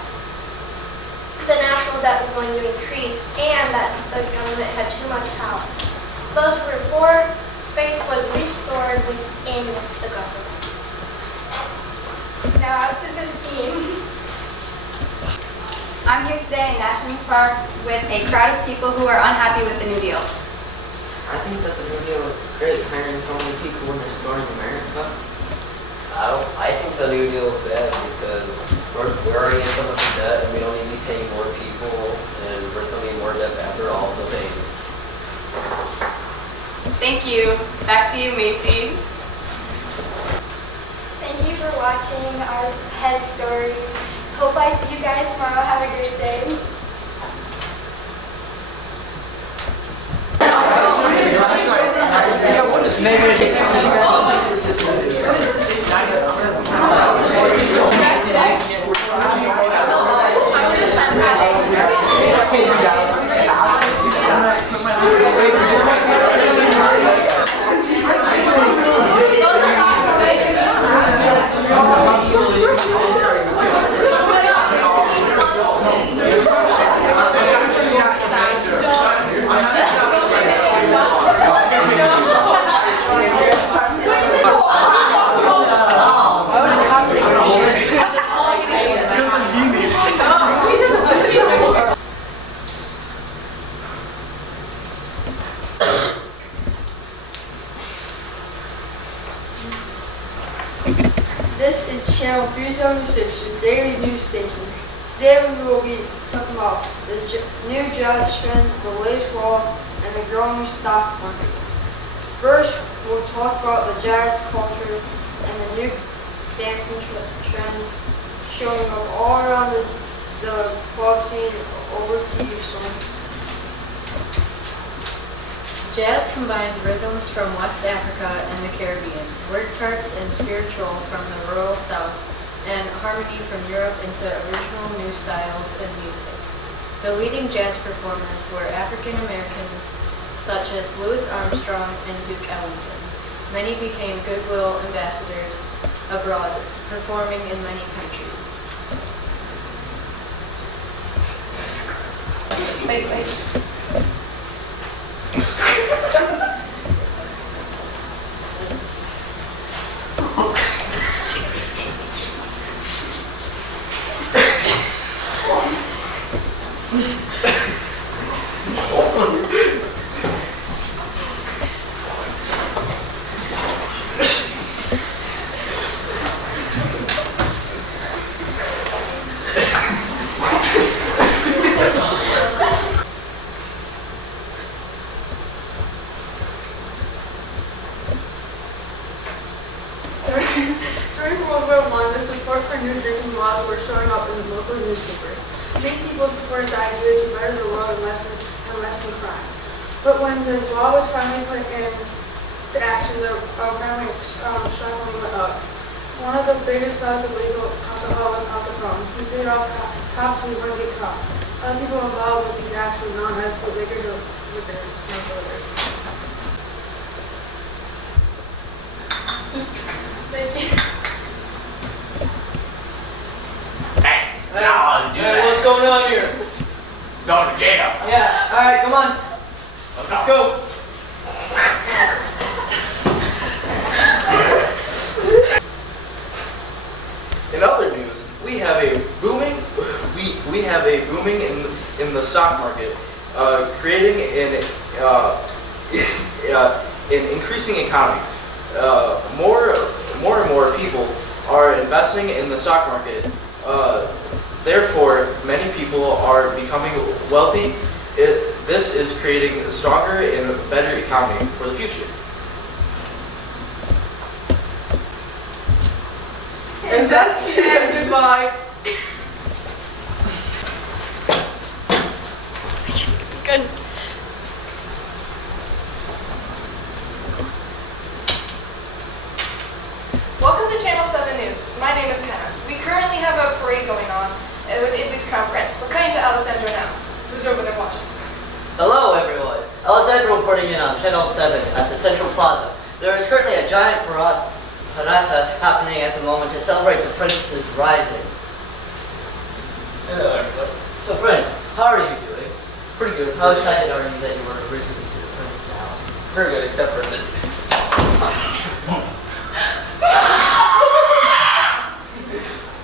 the national debt was going to increase and that the government had too much power. Those who were for, faith was restored within the government. Now out to the scene. I'm here today in Nationals Park with a crowd of people who are unhappy with the New Deal. I think that the New Deal is great, hiring so many people when they're starting America. I think the New Deal is bad because we're already in so much debt and we don't need to be paying more people and we're coming more debt after all the pain. Thank you. Back to you, Macy. Thank you for watching our head stories. Hope I see you guys tomorrow. Have a great day. This is Channel 376, your daily news station. Today we will be talking about the new jazz trends, the latest law, and the growing stock market. First, we'll talk about the jazz culture and the new dancing trends showing up all around the club scene. Over to you, son. Jazz combines rhythms from West Africa and the Caribbean, word charts and spiritual from the rural South, and harmony from Europe into original new styles and music. The leading jazz performers were African Americans such as Louis Armstrong and Duke Ellington. Many became goodwill ambassadors abroad, performing in many countries. Wait. During World War I, the support for new drinking laws were showing up in the local newspaper. Many people supported the idea to better the world and lessen crime. But when the law was finally put into action, the crime rate strongly went up. One of the biggest stars of legal alcohol was Al Capone. He paid off cops who wouldn't get caught. Other people involved with these acts were known as the liquor smugglers. Thank you. Hey, what's going on here? Going to jail. Yeah, alright, come on. Let's go. In other news, we have a booming in the stock market, creating an increasing economy. More and more people are investing in the stock market. Therefore, many people are becoming wealthy. This is creating a stronger and better economy for the future. And that's it. Goodbye. Good. Welcome to Channel 7 News. My name is Ken. Crown Prince. We're cutting to Alessandro now, who's over there watching. Hello, everyone. Alessandro reporting in on Channel 7 at the Central Plaza. There is currently a giant parade happening at the moment to celebrate the prince's rising. Hello, everybody. So, Prince, how are you doing? Pretty good. How excited are you that you were risen to the prince now? Very good, except for this.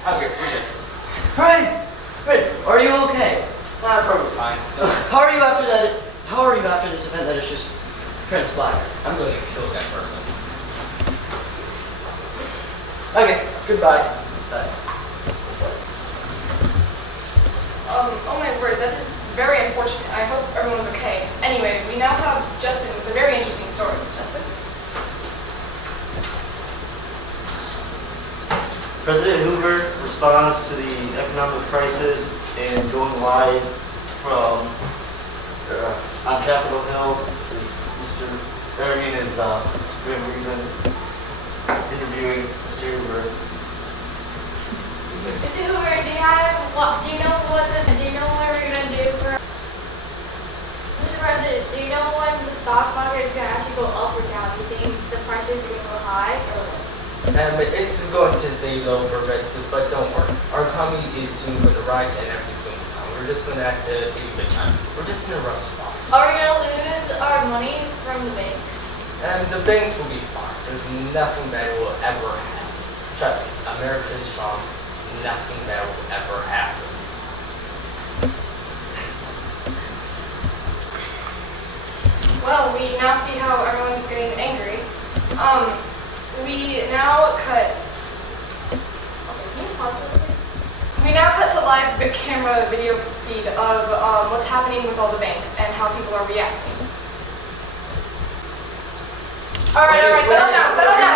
Okay, we're good. Prince! Prince, are you okay? I'm probably fine. How are you after that? How are you after this event that has just transpired? I'm going to kill that person. Okay, goodbye. Bye. Oh my word, that is very unfortunate. I hope everyone's okay. Anyway, we now have Justin with a very interesting story. Justin? President Hoover responds to the economic crisis and going live from on Capitol Hill is Supreme Reason interviewing Mr. Hoover. Mr. Hoover, do you know what we're gonna do for Mr. President, do you know when the stock market is gonna actually go up or down? Do you think the prices are gonna go high or low? It's going to stay low for a bit, but don't worry. Our economy is soon going to rise and everything's going to be fine. We're just going to have to take a bit of time. We're just in a rough spot. Are we gonna lose our money from the banks? And the banks will be fine. There's nothing bad will ever happen. Trust me, America is strong. Nothing bad will ever happen. Well, we now see how everyone's getting angry. We now cut. Can you pause it, please? We now cut to live camera video feed of what's happening with all the banks and how people are reacting. All right, settle down, settle down.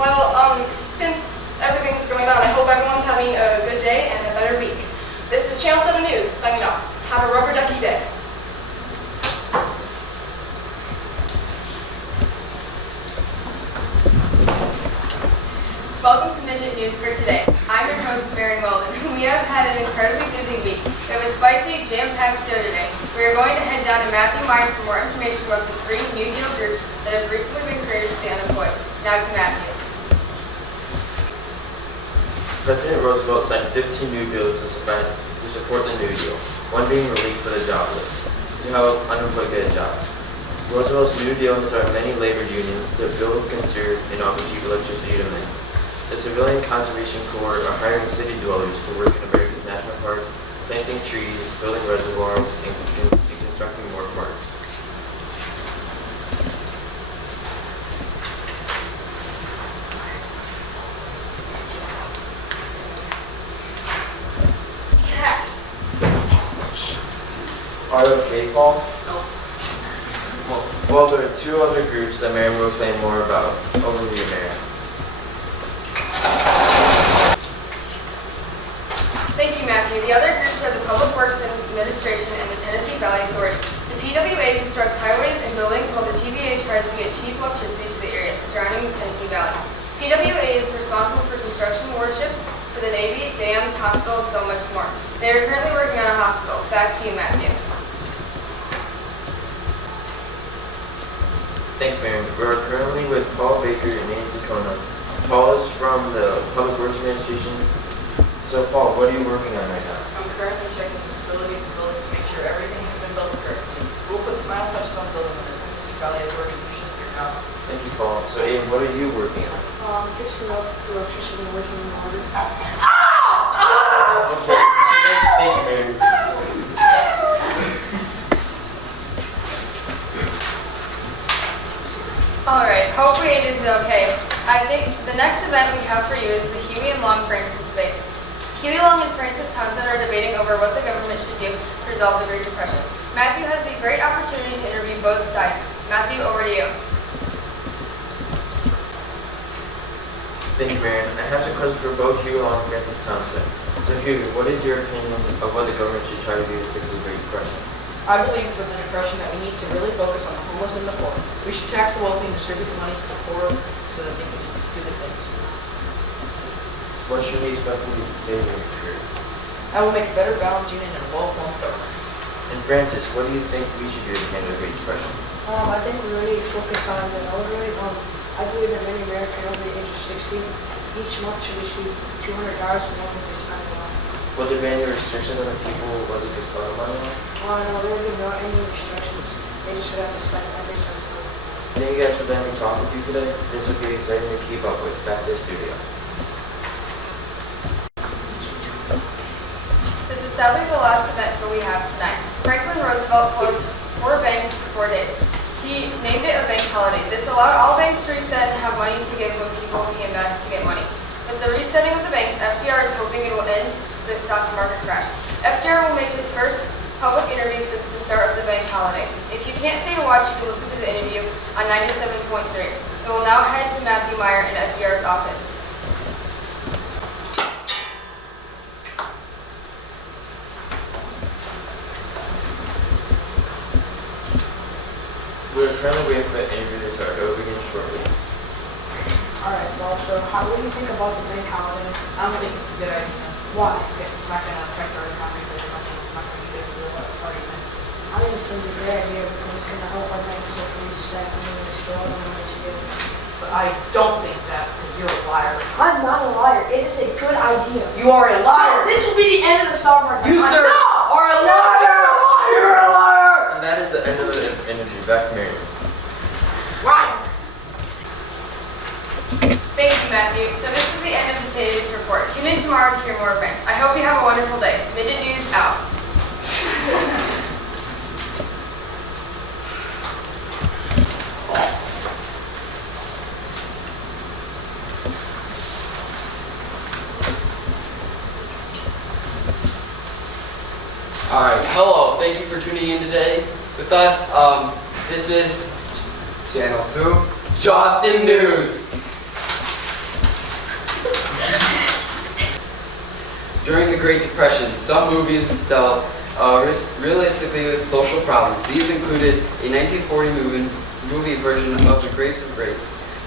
Well, since everything's going on, I hope everyone's having a good day and a better week. This is Channel 7 News, signing off. Have a rubber ducky day. Welcome to Midget News for today. I'm your host, Mary Weldon. We have had an incredibly busy week. We have a spicy, jam-packed show today. We are going to head down to Matthew Mine for more information about the 3 New Deal groups that have recently been created for the unemployed. Now to Matthew. President Roosevelt signed 15 new bills to support the New Deal, one being relief for the jobless, to help unemployed get a job. Roosevelt's New Deal has started many labor unions to build, conserve, and offer cheap electricity to men. The Civilian Conservation Corps are hiring city dwellers to work in America's national parks, planting trees, building reservoirs, and constructing more parks. Are you okay, Paul? No. Well, there are 2 other groups that Mary will explain more about. Over to you, Mary. Thank you, Matthew. The other groups are the Public Works Administration and the Tennessee Valley Authority. The PWA constructs highways and buildings while the TVA tries to get cheap electricity to the areas surrounding the Tennessee Valley. PWA is responsible for construction warships for the Navy, dams, hospitals, so much more. They are currently working on a hospital. Back to you, Matthew. Thanks, Mary. We're currently with Paul Baker and Nancy Kona. Paul is from the Public Works Administration. So, Paul, what are you working on right now? I'm currently checking the stability of the building to make sure everything has been built correctly. We'll put the final touches on the building when the Tennessee Valley Authority finishes their job. Thank you, Paul. So, Aiden, what are you working on? Fixing up the electricity working in order. Okay. Thank you, Mary. Alright, hopefully it is okay. I think the next event we have for you is the Huey and Long Francis debate. Huey Long and Francis Townsend are debating over what the government should do to resolve the Great Depression. Matthew has the great opportunity to interview both sides. Matthew, over to you. Thank you, Marion. I have some questions for both Huey Long and Francis Townsend. So Hugo, what is your opinion of what the government should try to do to fix the Great Depression? I believe for the Depression that we need to really focus on the homeless and the poor. We should tax the wealthy and distribute the money to the poor so that they can do good things. What should we expect from the David period? I will make a better balanced union and a well-formed government. And Francis, what do you think we should do to handle the Great Depression? I think we really need to focus on the elderly. I believe that many Americans over the age of 60 each month should receive $200 as long as they spend a lot. Will there be any restrictions on the people whether they can spend money on? No, there would be no any restrictions. They just would have to spend every cent. Thank you guys for letting me talk with you today. This will be exciting to keep up with. Back to the studio. This is sadly the last event that we have tonight. Franklin Roosevelt closed 4 banks for 4 days. He named it a bank holiday. This allowed all banks to reset and have money to give when people came back to get money. With the resetting of the banks, FDR is hoping it will end the stock market crash. FDR will make his first public interview since the start of the bank holiday. If you can't stay to watch, you can listen to the interview on 97.3. We will now head to Matthew Meyer in FDR's office. We're currently waiting for the interview to start. It will begin shortly. Alright, well, so what do you think about the bank holiday? I don't think it's a good idea. Why? It's not going to affect our economy very much, and it's not going to be good for the party events. I think it's a great idea because it's going to help our banks to reset and restore the money to give. But I don't think that because you're a liar. I'm not a liar. It is a good idea. You are a liar! This will be the end of the stock market. You, sir, are a liar! You're a liar! And that is the end of the interview. Back to Mary. Right. Thank you, Matthew. So this is the end of today's report. Tune in tomorrow to hear more events. I hope you have a wonderful day. Midget News out. Alright, hello, thank you for tuning in today with us. This is Channel 2, Justin News. During the Great Depression, some movies dealt realistically with social problems. These included a 1940 movie version of The Grapes of Grape.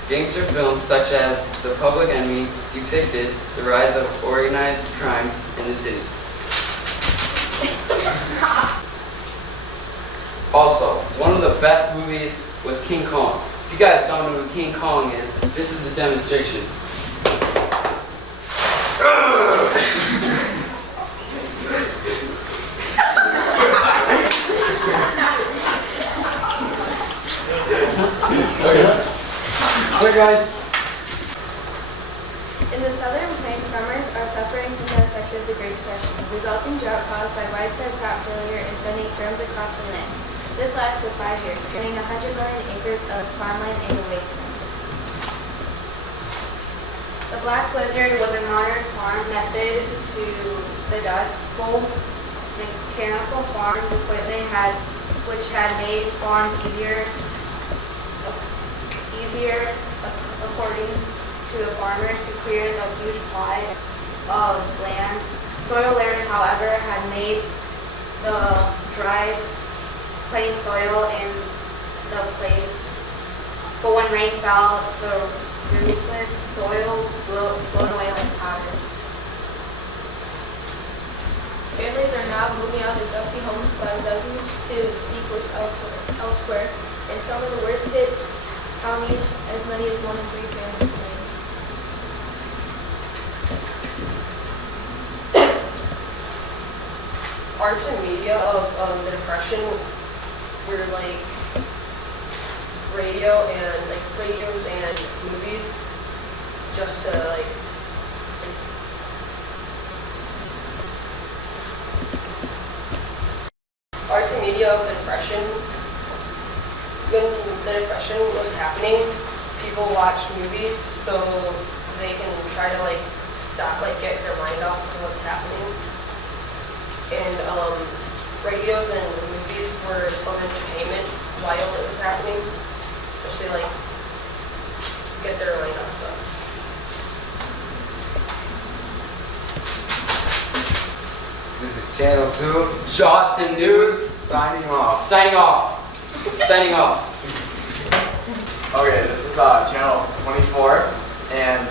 Gangster films such as The Public Enemy depicted the rise of organized crime in the cities. Also, one of the best movies was King Kong. If you guys don't know who King Kong is, this is a demonstration. Okay, guys. In the southern plains, farmers are suffering from the effects of the Great Depression, resulting drought caused by widespread crop failure and sending storms across the lands. This lasts for 5 years, turning 100 million acres of farmland into wasteland. The Black Blizzard was a modern farm method to the Dust Bowl. Mechanical farm equipment which had made farms easier according to the farmers to clear the huge plot of lands. Soil layers, however, had made the dry plain soil in the place. But when rain fell, the ruthless soil blown away like powder. Families are now moving out of dusty homes by dozens to seek work elsewhere. In some of the worst hit counties, as many as 1 in 3 families remain. Arts and media of the Depression were like radios and movies, just to like arts and media of the Depression. When the Depression was happening, people watched movies so they can try to like stop, like get their mind off of what's happening. And radios and movies were some entertainment while it was happening, just to like get their mind off stuff. Channel 2. Johnston News. Signing off. Signing off. Signing off. Okay, this is channel 24, and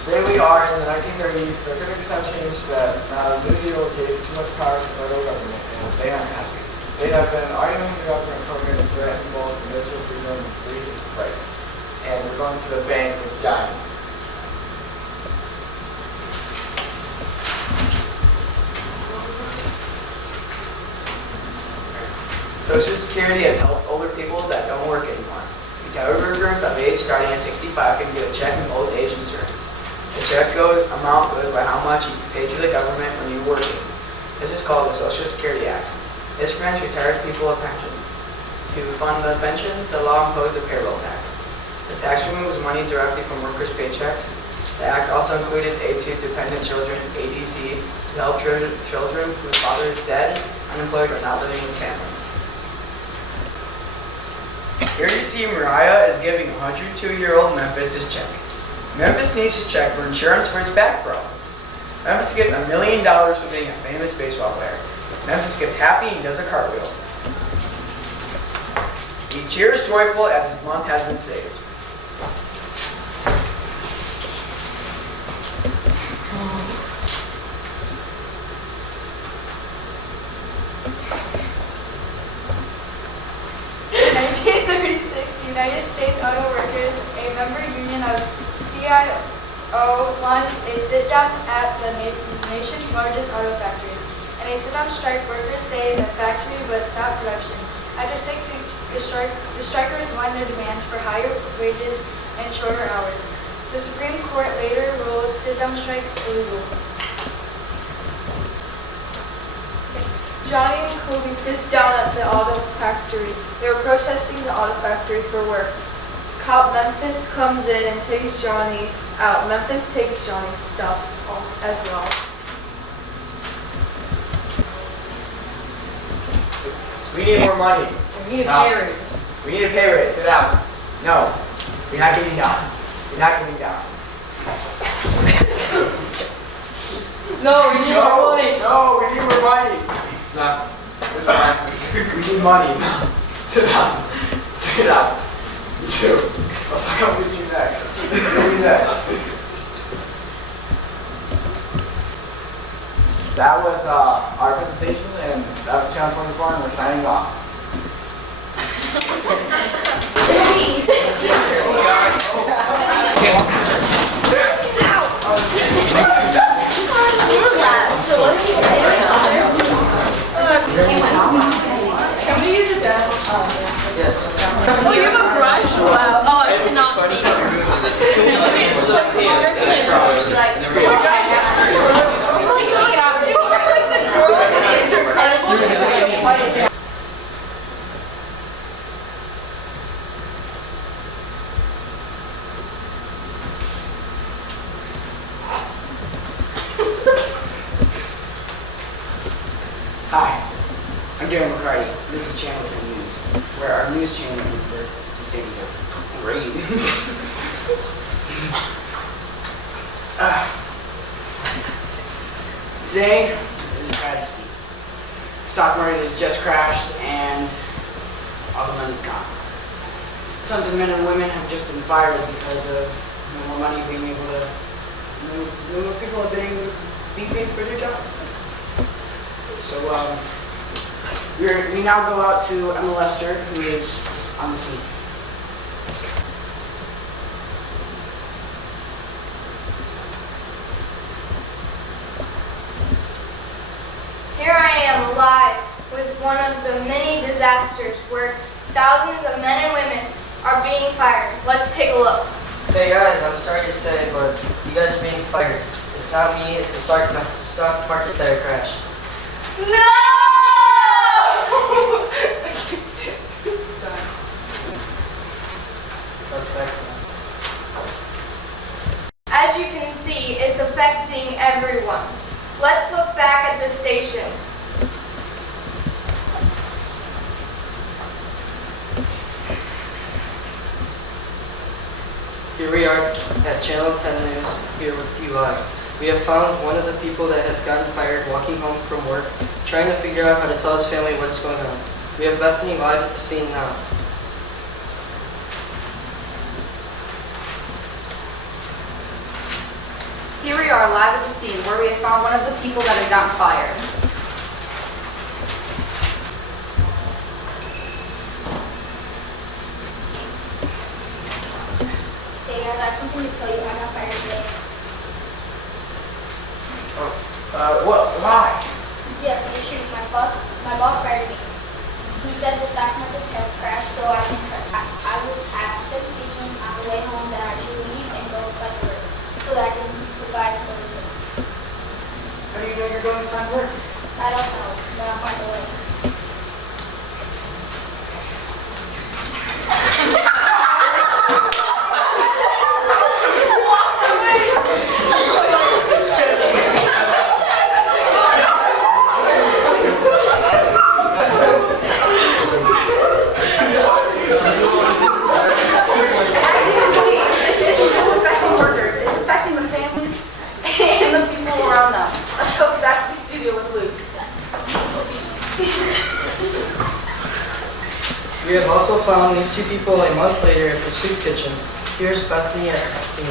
today we are in the 1930s. The critics have changed that the New Deal gave too much power to the federal government, and they aren't happy. They have been arguing the government programs threaten both individual freedom and free enterprise. And we're going to the bank with Johnny. Social Security has helped older people that don't work anymore. Retired workers of age starting at 65 can get a check in old age insurance. The check amount goes by how much you pay to the government when you're working. This is called the Social Security Act. This grants retired people a pension. To fund the pensions, the law imposed a payroll tax. The tax removes money directly from workers' paychecks. The act also included aid to dependent children, ADC, to help children whose father is dead, unemployed, or not living with family. Here you see Mariah is giving 102-year-old Memphis his check. Memphis needs his check for insurance for his back problems. Memphis gets $1 million for being a famous baseball player. Memphis gets happy and does a cartwheel. He cheers joyful as his month has been saved. United States Auto Workers, a member union of CIO, launched a sit-down at the nation's largest auto factory. In a sit-down strike, workers say the factory would stop production. After 6 weeks, the strikers won their demands for higher wages and shorter hours. The Supreme Court later ruled sit-down strikes illegal. Johnny and Kobe sits down at the auto factory. They were protesting the auto factory for work. Cop Memphis comes in and takes Johnny out. Memphis takes Johnny's stuff as well. We need more money. We need a pay raise. We need a pay raise. Sit down. No, you're not getting down. You're not getting down. No, we need more money. No, we need more money. No, it's fine. We need money. Sit down. Sit down. You too. I'll come with you next. You'll be next. That was our presentation, and that was Channel 24, and we're signing off. Can we use a desk? Yes. Oh, you have a garage? Wow. Oh, I cannot see. Hi, I'm Darren McCarty. This is Channel 10 News, where our news channel where it's the city of rains. Today is a tragedy. The stock market has just crashed and all the money's gone. Tons of men and women have just been fired because of no more money being able to, no more people have been able to be paid for their job. So we now go out to Emma Lester, who is on the scene. Here I am live with one of the many disasters where thousands of men and women are being fired. Let's take a look. Hey guys, I'm sorry to say, but you guys are being fired. It's not me, it's the stock market that crashed. No! As you can see, it's affecting everyone. Let's look back at the station. Here we are at Channel 10 News, here with you We have found one of the people that had gotten fired walking home from work, trying to figure out how to tell his family what's going on. We have Bethany live at the scene now. Here we are live at the scene where we have found one of the people that had gotten fired. Hey guys, I have something to tell you. I got fired today. Why? Yes, the issue with my boss fired me. He said the stock markets have crashed, so I was thinking on the way home that I should leave and go by the work so that I can provide for this work. How do you know you're going to find work? I don't know, but I'll find a way. This is just affecting workers. It's affecting the families and the people around them. Let's go back to the studio with Luke. We have also found these two people a month later at the soup kitchen. Here's Bethany at the scene.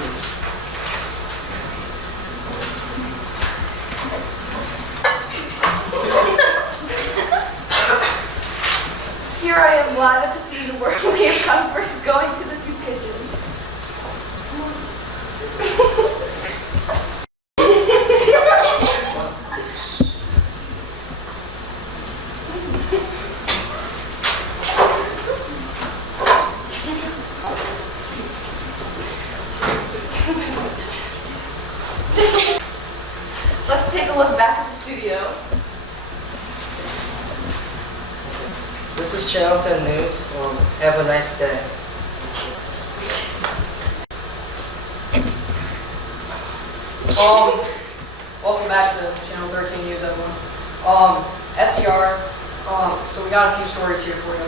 Here I am live at the scene where we have customers going to the soup kitchen. Let's take a look back at the studio. This is Channel 10 News. Have a nice day. Welcome back to Channel 13 News, everyone. FDR, so we got a few stories here for you.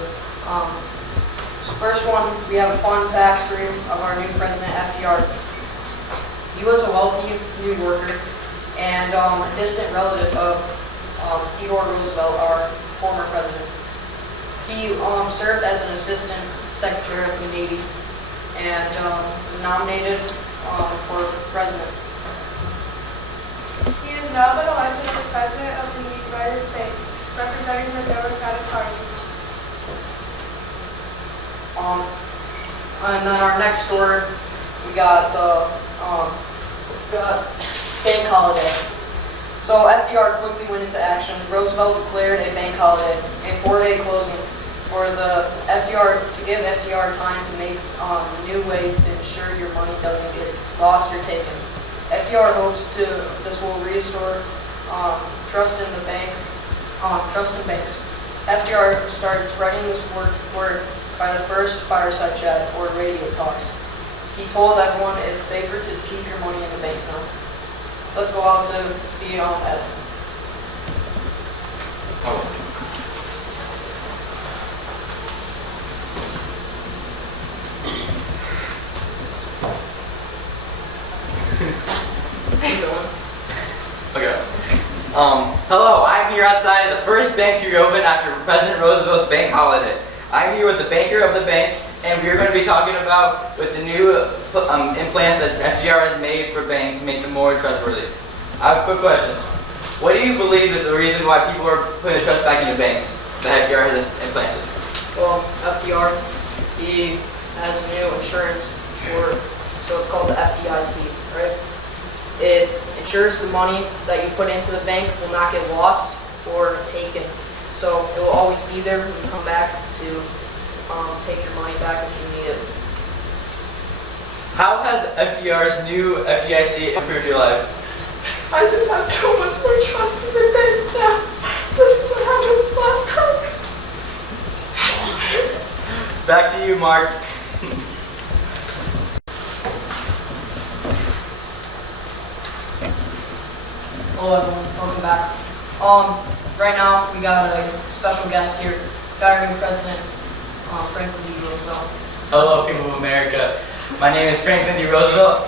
So first one, we have a fun facts for you of our new president, FDR. He was a wealthy New Yorker and a distant relative of Theodore Roosevelt, our former president. He served as an assistant secretary of the Navy and was nominated for president. He has now been elected as President of the United States, representing the Democratic Party. And then our next story, we got the bank holiday. So FDR quickly went into action. Roosevelt declared a bank holiday, a 4-day closing for the FDR to give FDR time to make a new way to ensure your money doesn't get lost or taken. FDR hopes this will restore trust in the banks. Trust in banks. FDR started spreading this word by the first fireside chat or radio talks. He told everyone it's safer to keep your money in the banks now. Let's go out to see Ed. Okay. Hello, I'm here outside of the first bank to reopen after President Roosevelt's bank holiday. I'm here with the banker of the bank, and we're going to be talking about with the new implants that FDR has made for banks to make them more trustworthy. I have a quick question. What do you believe is the reason why people are putting their trust back into banks that FDR has implanted? Well, FDR, he has new insurance so it's called the FDIC, right? It ensures the money that you put into the bank will not get lost or taken. So it will always be there when you come back to take your money back if you need it. How has FDR's new FDIC improved your life? I just have so much more trust in the banks now since what happened last time. Back to you, Mark. Hello everyone, welcome back. Right now we got a special guest here, got our new president, Franklin D. Roosevelt. Hello, people of America. My name is Franklin D. Roosevelt.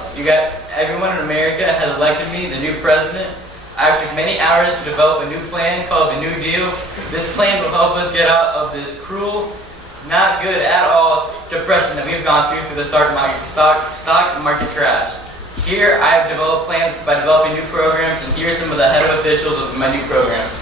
Everyone in America has elected me the new president. I took many hours to develop a new plan called the New Deal. This plan will help us get out of this cruel, not good at all depression that we've gone through the stock market crash. Here, I have developed plans by developing new programs, and here are some of the head officials of my new programs.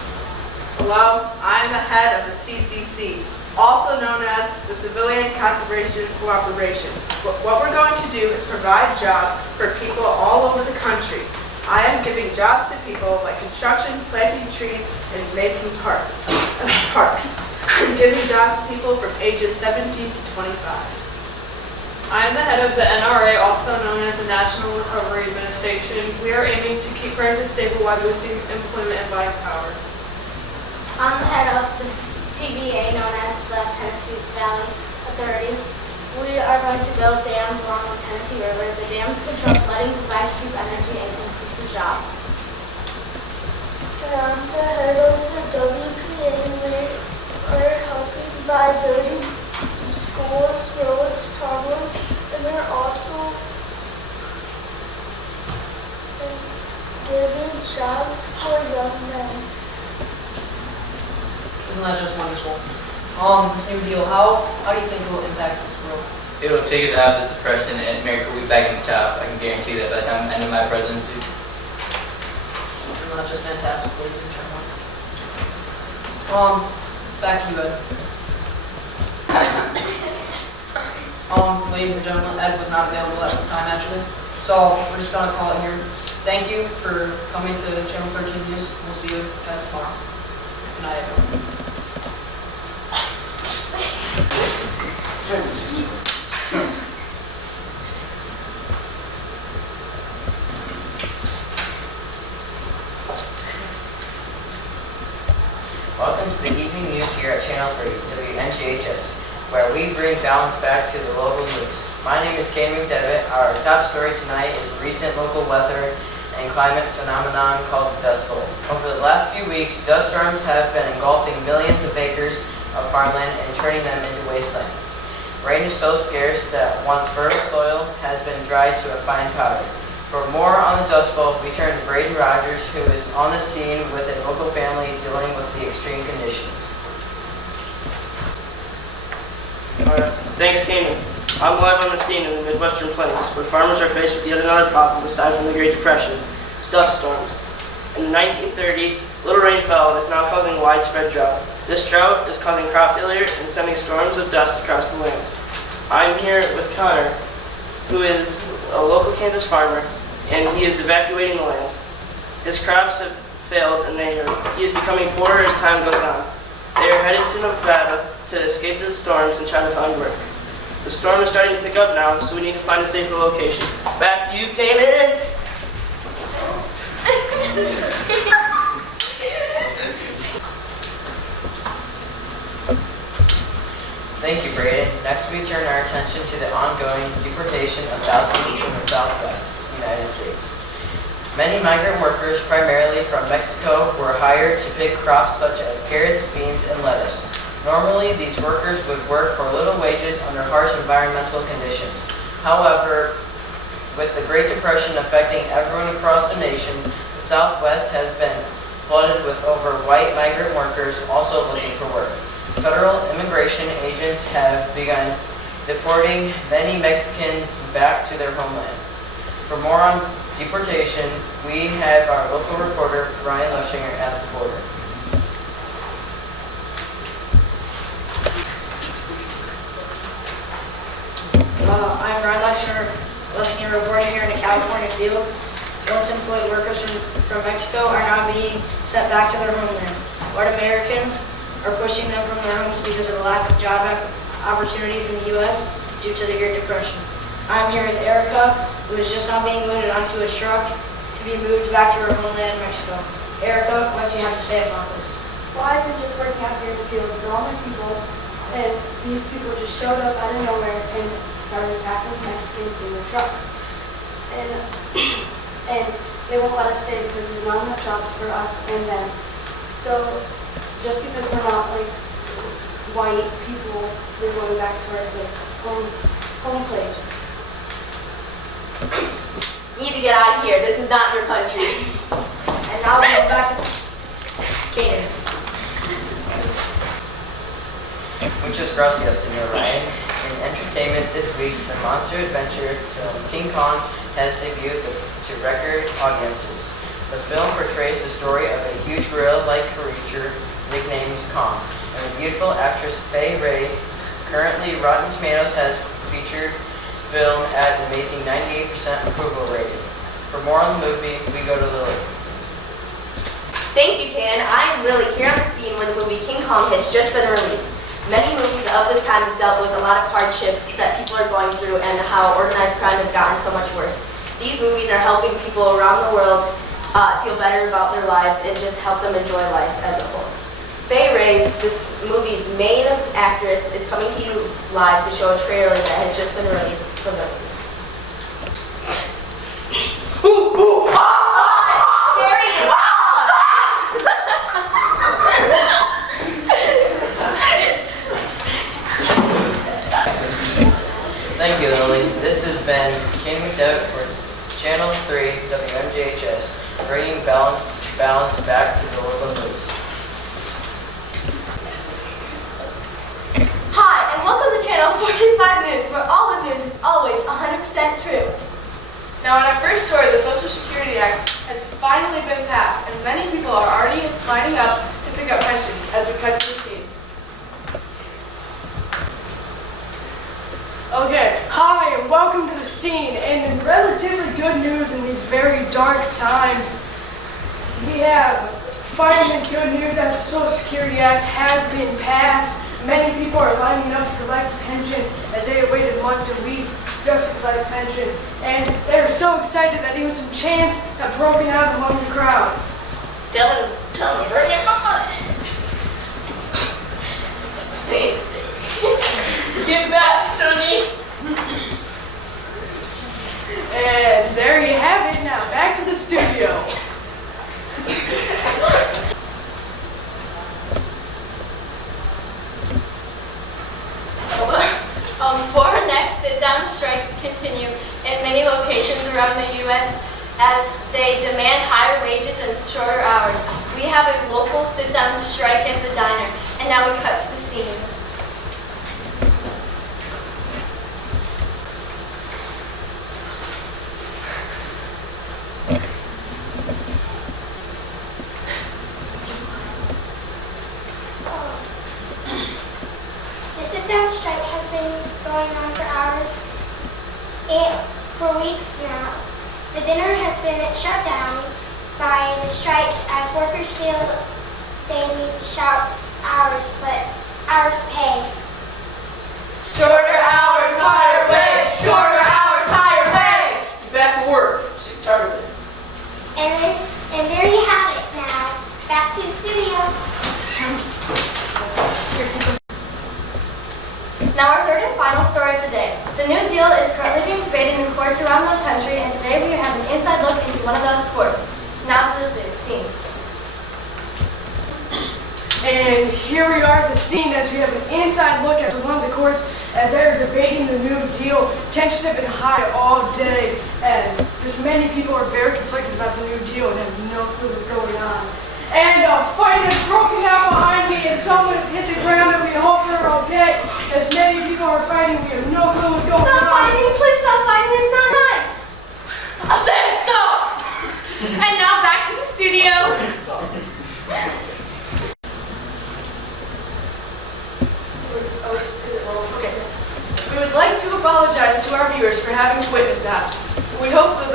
Hello, I'm the head of the CCC, also known as the Civilian Conservation Cooperation. What we're going to do is provide jobs for people all over the country. I am giving jobs to people like construction, planting trees, and making parks. I'm giving jobs to people from ages 17 to 25. I am the head of the NRA, also known as the National Recovery Administration. We are aiming to keep prices stable while boosting employment and buying power. I'm the head of the TVA, known as the Tennessee Valley Authority. We are going to build dams along the Tennessee River. The dams control flooding, provides cheap energy, and increases jobs. I'm the head of the WPA. We are helping by building schools, roads, tunnels, and we're also giving jobs for young men. Isn't that just wonderful? This new deal, how do you think it will impact this world? It will take us out of this depression, and America will be back in the top. I can guarantee that by the time the end of my presidency. Isn't that just fantastic, ladies and gentlemen? Back to you, Ed. Ladies and gentlemen, Ed was not available at this time, actually. So we're just gonna call it here. Thank you for coming to Channel 13 News. We'll see you guys tomorrow. Good night, everyone. Welcome to the evening news here at Channel 3, WNGHS, where we bring balance back to the local news. My name is Kane McDevitt. Our top story tonight is the recent local weather and climate phenomenon called the Dust Bowl. Over the last few weeks, dust storms have been engulfing millions of acres of farmland and turning them into wasteland. Rain is so scarce that once fertile soil has been dried to a fine powder. For more on the Dust Bowl, we turn to Braden Rogers, who is on the scene with a local family dealing with the extreme conditions. Thanks, Kane. I'm live on the scene in the Midwestern Plains, where farmers are faced with yet another problem aside from the Great Depression. It's dust storms. In 1930, little rain fell and is now causing widespread drought. This drought is causing crop failure and sending storms of dust across the land. I'm here with Connor, who is a local Kansas farmer, and he is evacuating the land. His crops have failed, and he is becoming poorer as time goes on. They are headed to Nevada to escape the storms and try to find work. The storm is starting to pick up now, so we need to find a safer location. Back to you, Kanan! Thank you, Braden. Next, we turn our attention to the ongoing deportation of thousands in the Southwest United States. Many migrant workers, primarily from Mexico, were hired to pick crops such as carrots, beans, and lettuce. Normally, these workers would work for little wages under harsh environmental conditions. However, with the Great Depression affecting everyone across the nation, the Southwest has been flooded with over white migrant workers also looking for work. Federal immigration agents have begun deporting many Mexicans back to their homeland. For more on deportation, we have our local reporter, Ryan Lushinger, at the border. I'm Ryan Lushinger reporting here in the California field. Once employed workers from Mexico are now being sent back to their homeland. White Americans are pushing them from their homes because of the lack of job opportunities in the U.S. due to the Great Depression. I'm here with Erica, who is just now being loaded onto a truck to be moved back to her homeland, Mexico. Erica, what do you have to say about this? Well, I've been just working out here in the fields with all my people, and these people just showed up out of nowhere and started packing Mexicans in their trucks. And they won't let us stay because there's not enough jobs for us and them. So just because we're not like white people, we're going back to our place, home place. You need to get out of here. This is not your country. And now we go back to Kaden. Muchas gracias, Senor Ryan. In entertainment this week, the monster adventure film King Kong has debuted to record audiences. The film portrays the story of a huge gorilla-like creature nicknamed Kong, and the beautiful actress Fay Wray. Currently, Rotten Tomatoes has featured film at an amazing 98% approval rating. For more on the movie, we go to Lily. Thank you, Ken. I'm Lily, here on the scene when the movie King Kong has just been released. Many movies of this time have dealt with a lot of hardships that people are going through and how organized crime has gotten so much worse. These movies are helping people around the world feel better about their lives and just help them enjoy life as a whole. Fay Wray, this movie's main actress, is coming to you live to show a trailer that has just been released from the movie. Thank you, Lily. This has been Ken McDevitt for Channel 3 WMJHS, bringing balance back to the local news. Hi, and welcome to Channel 45 News, where all the news is always 100% true. Now, in our first story, the Social Security Act has finally been passed, and many people are already lining up to pick up pensions as we cut to the scene. Okay, hi and welcome to the scene. And in relatively good news in these very dark times, we have finally good news as the Social Security Act has been passed. Many people are lining up to collect a pension as they have waited months and weeks just to collect a pension. And they're so excited that even some chants have broken out among the crowd. Tell them, bring it on. Get back, Sonny! And there you have it. Now back to the studio. Before our next sit-down strikes continue in many locations around the U.S. as they demand higher wages and shorter hours, we have a local sit-down strike at the diner. And now we cut to the scene. The sit-down strike has been going on for hours, for weeks now. The dinner has been shut down by the strike as workers feel they need to shout hours, but hours pay. Shorter hours, higher wage! Shorter hours, higher wage! Back to work. Sick tired of it. And there you have it now. Back to the studio. Now our third and final story of the day. The New Deal is currently being debated in courts around the country, and today we have an inside look into one of those courts. Now to the scene. And here we are at the scene as we have an inside look at one of the courts as they're debating the New Deal. Tensions have been high all day, and there's many people who are very conflicted about the New Deal and have no clue what's going on. And a fight has broken out behind me, and someone has hit the ground, and we hope they're okay. As many people are fighting, we have no clue what's going on. Stop fighting! Please stop fighting! It's not nice! I said stop! And now back to the studio. We would like to apologize to our viewers for having to witness that. We hope the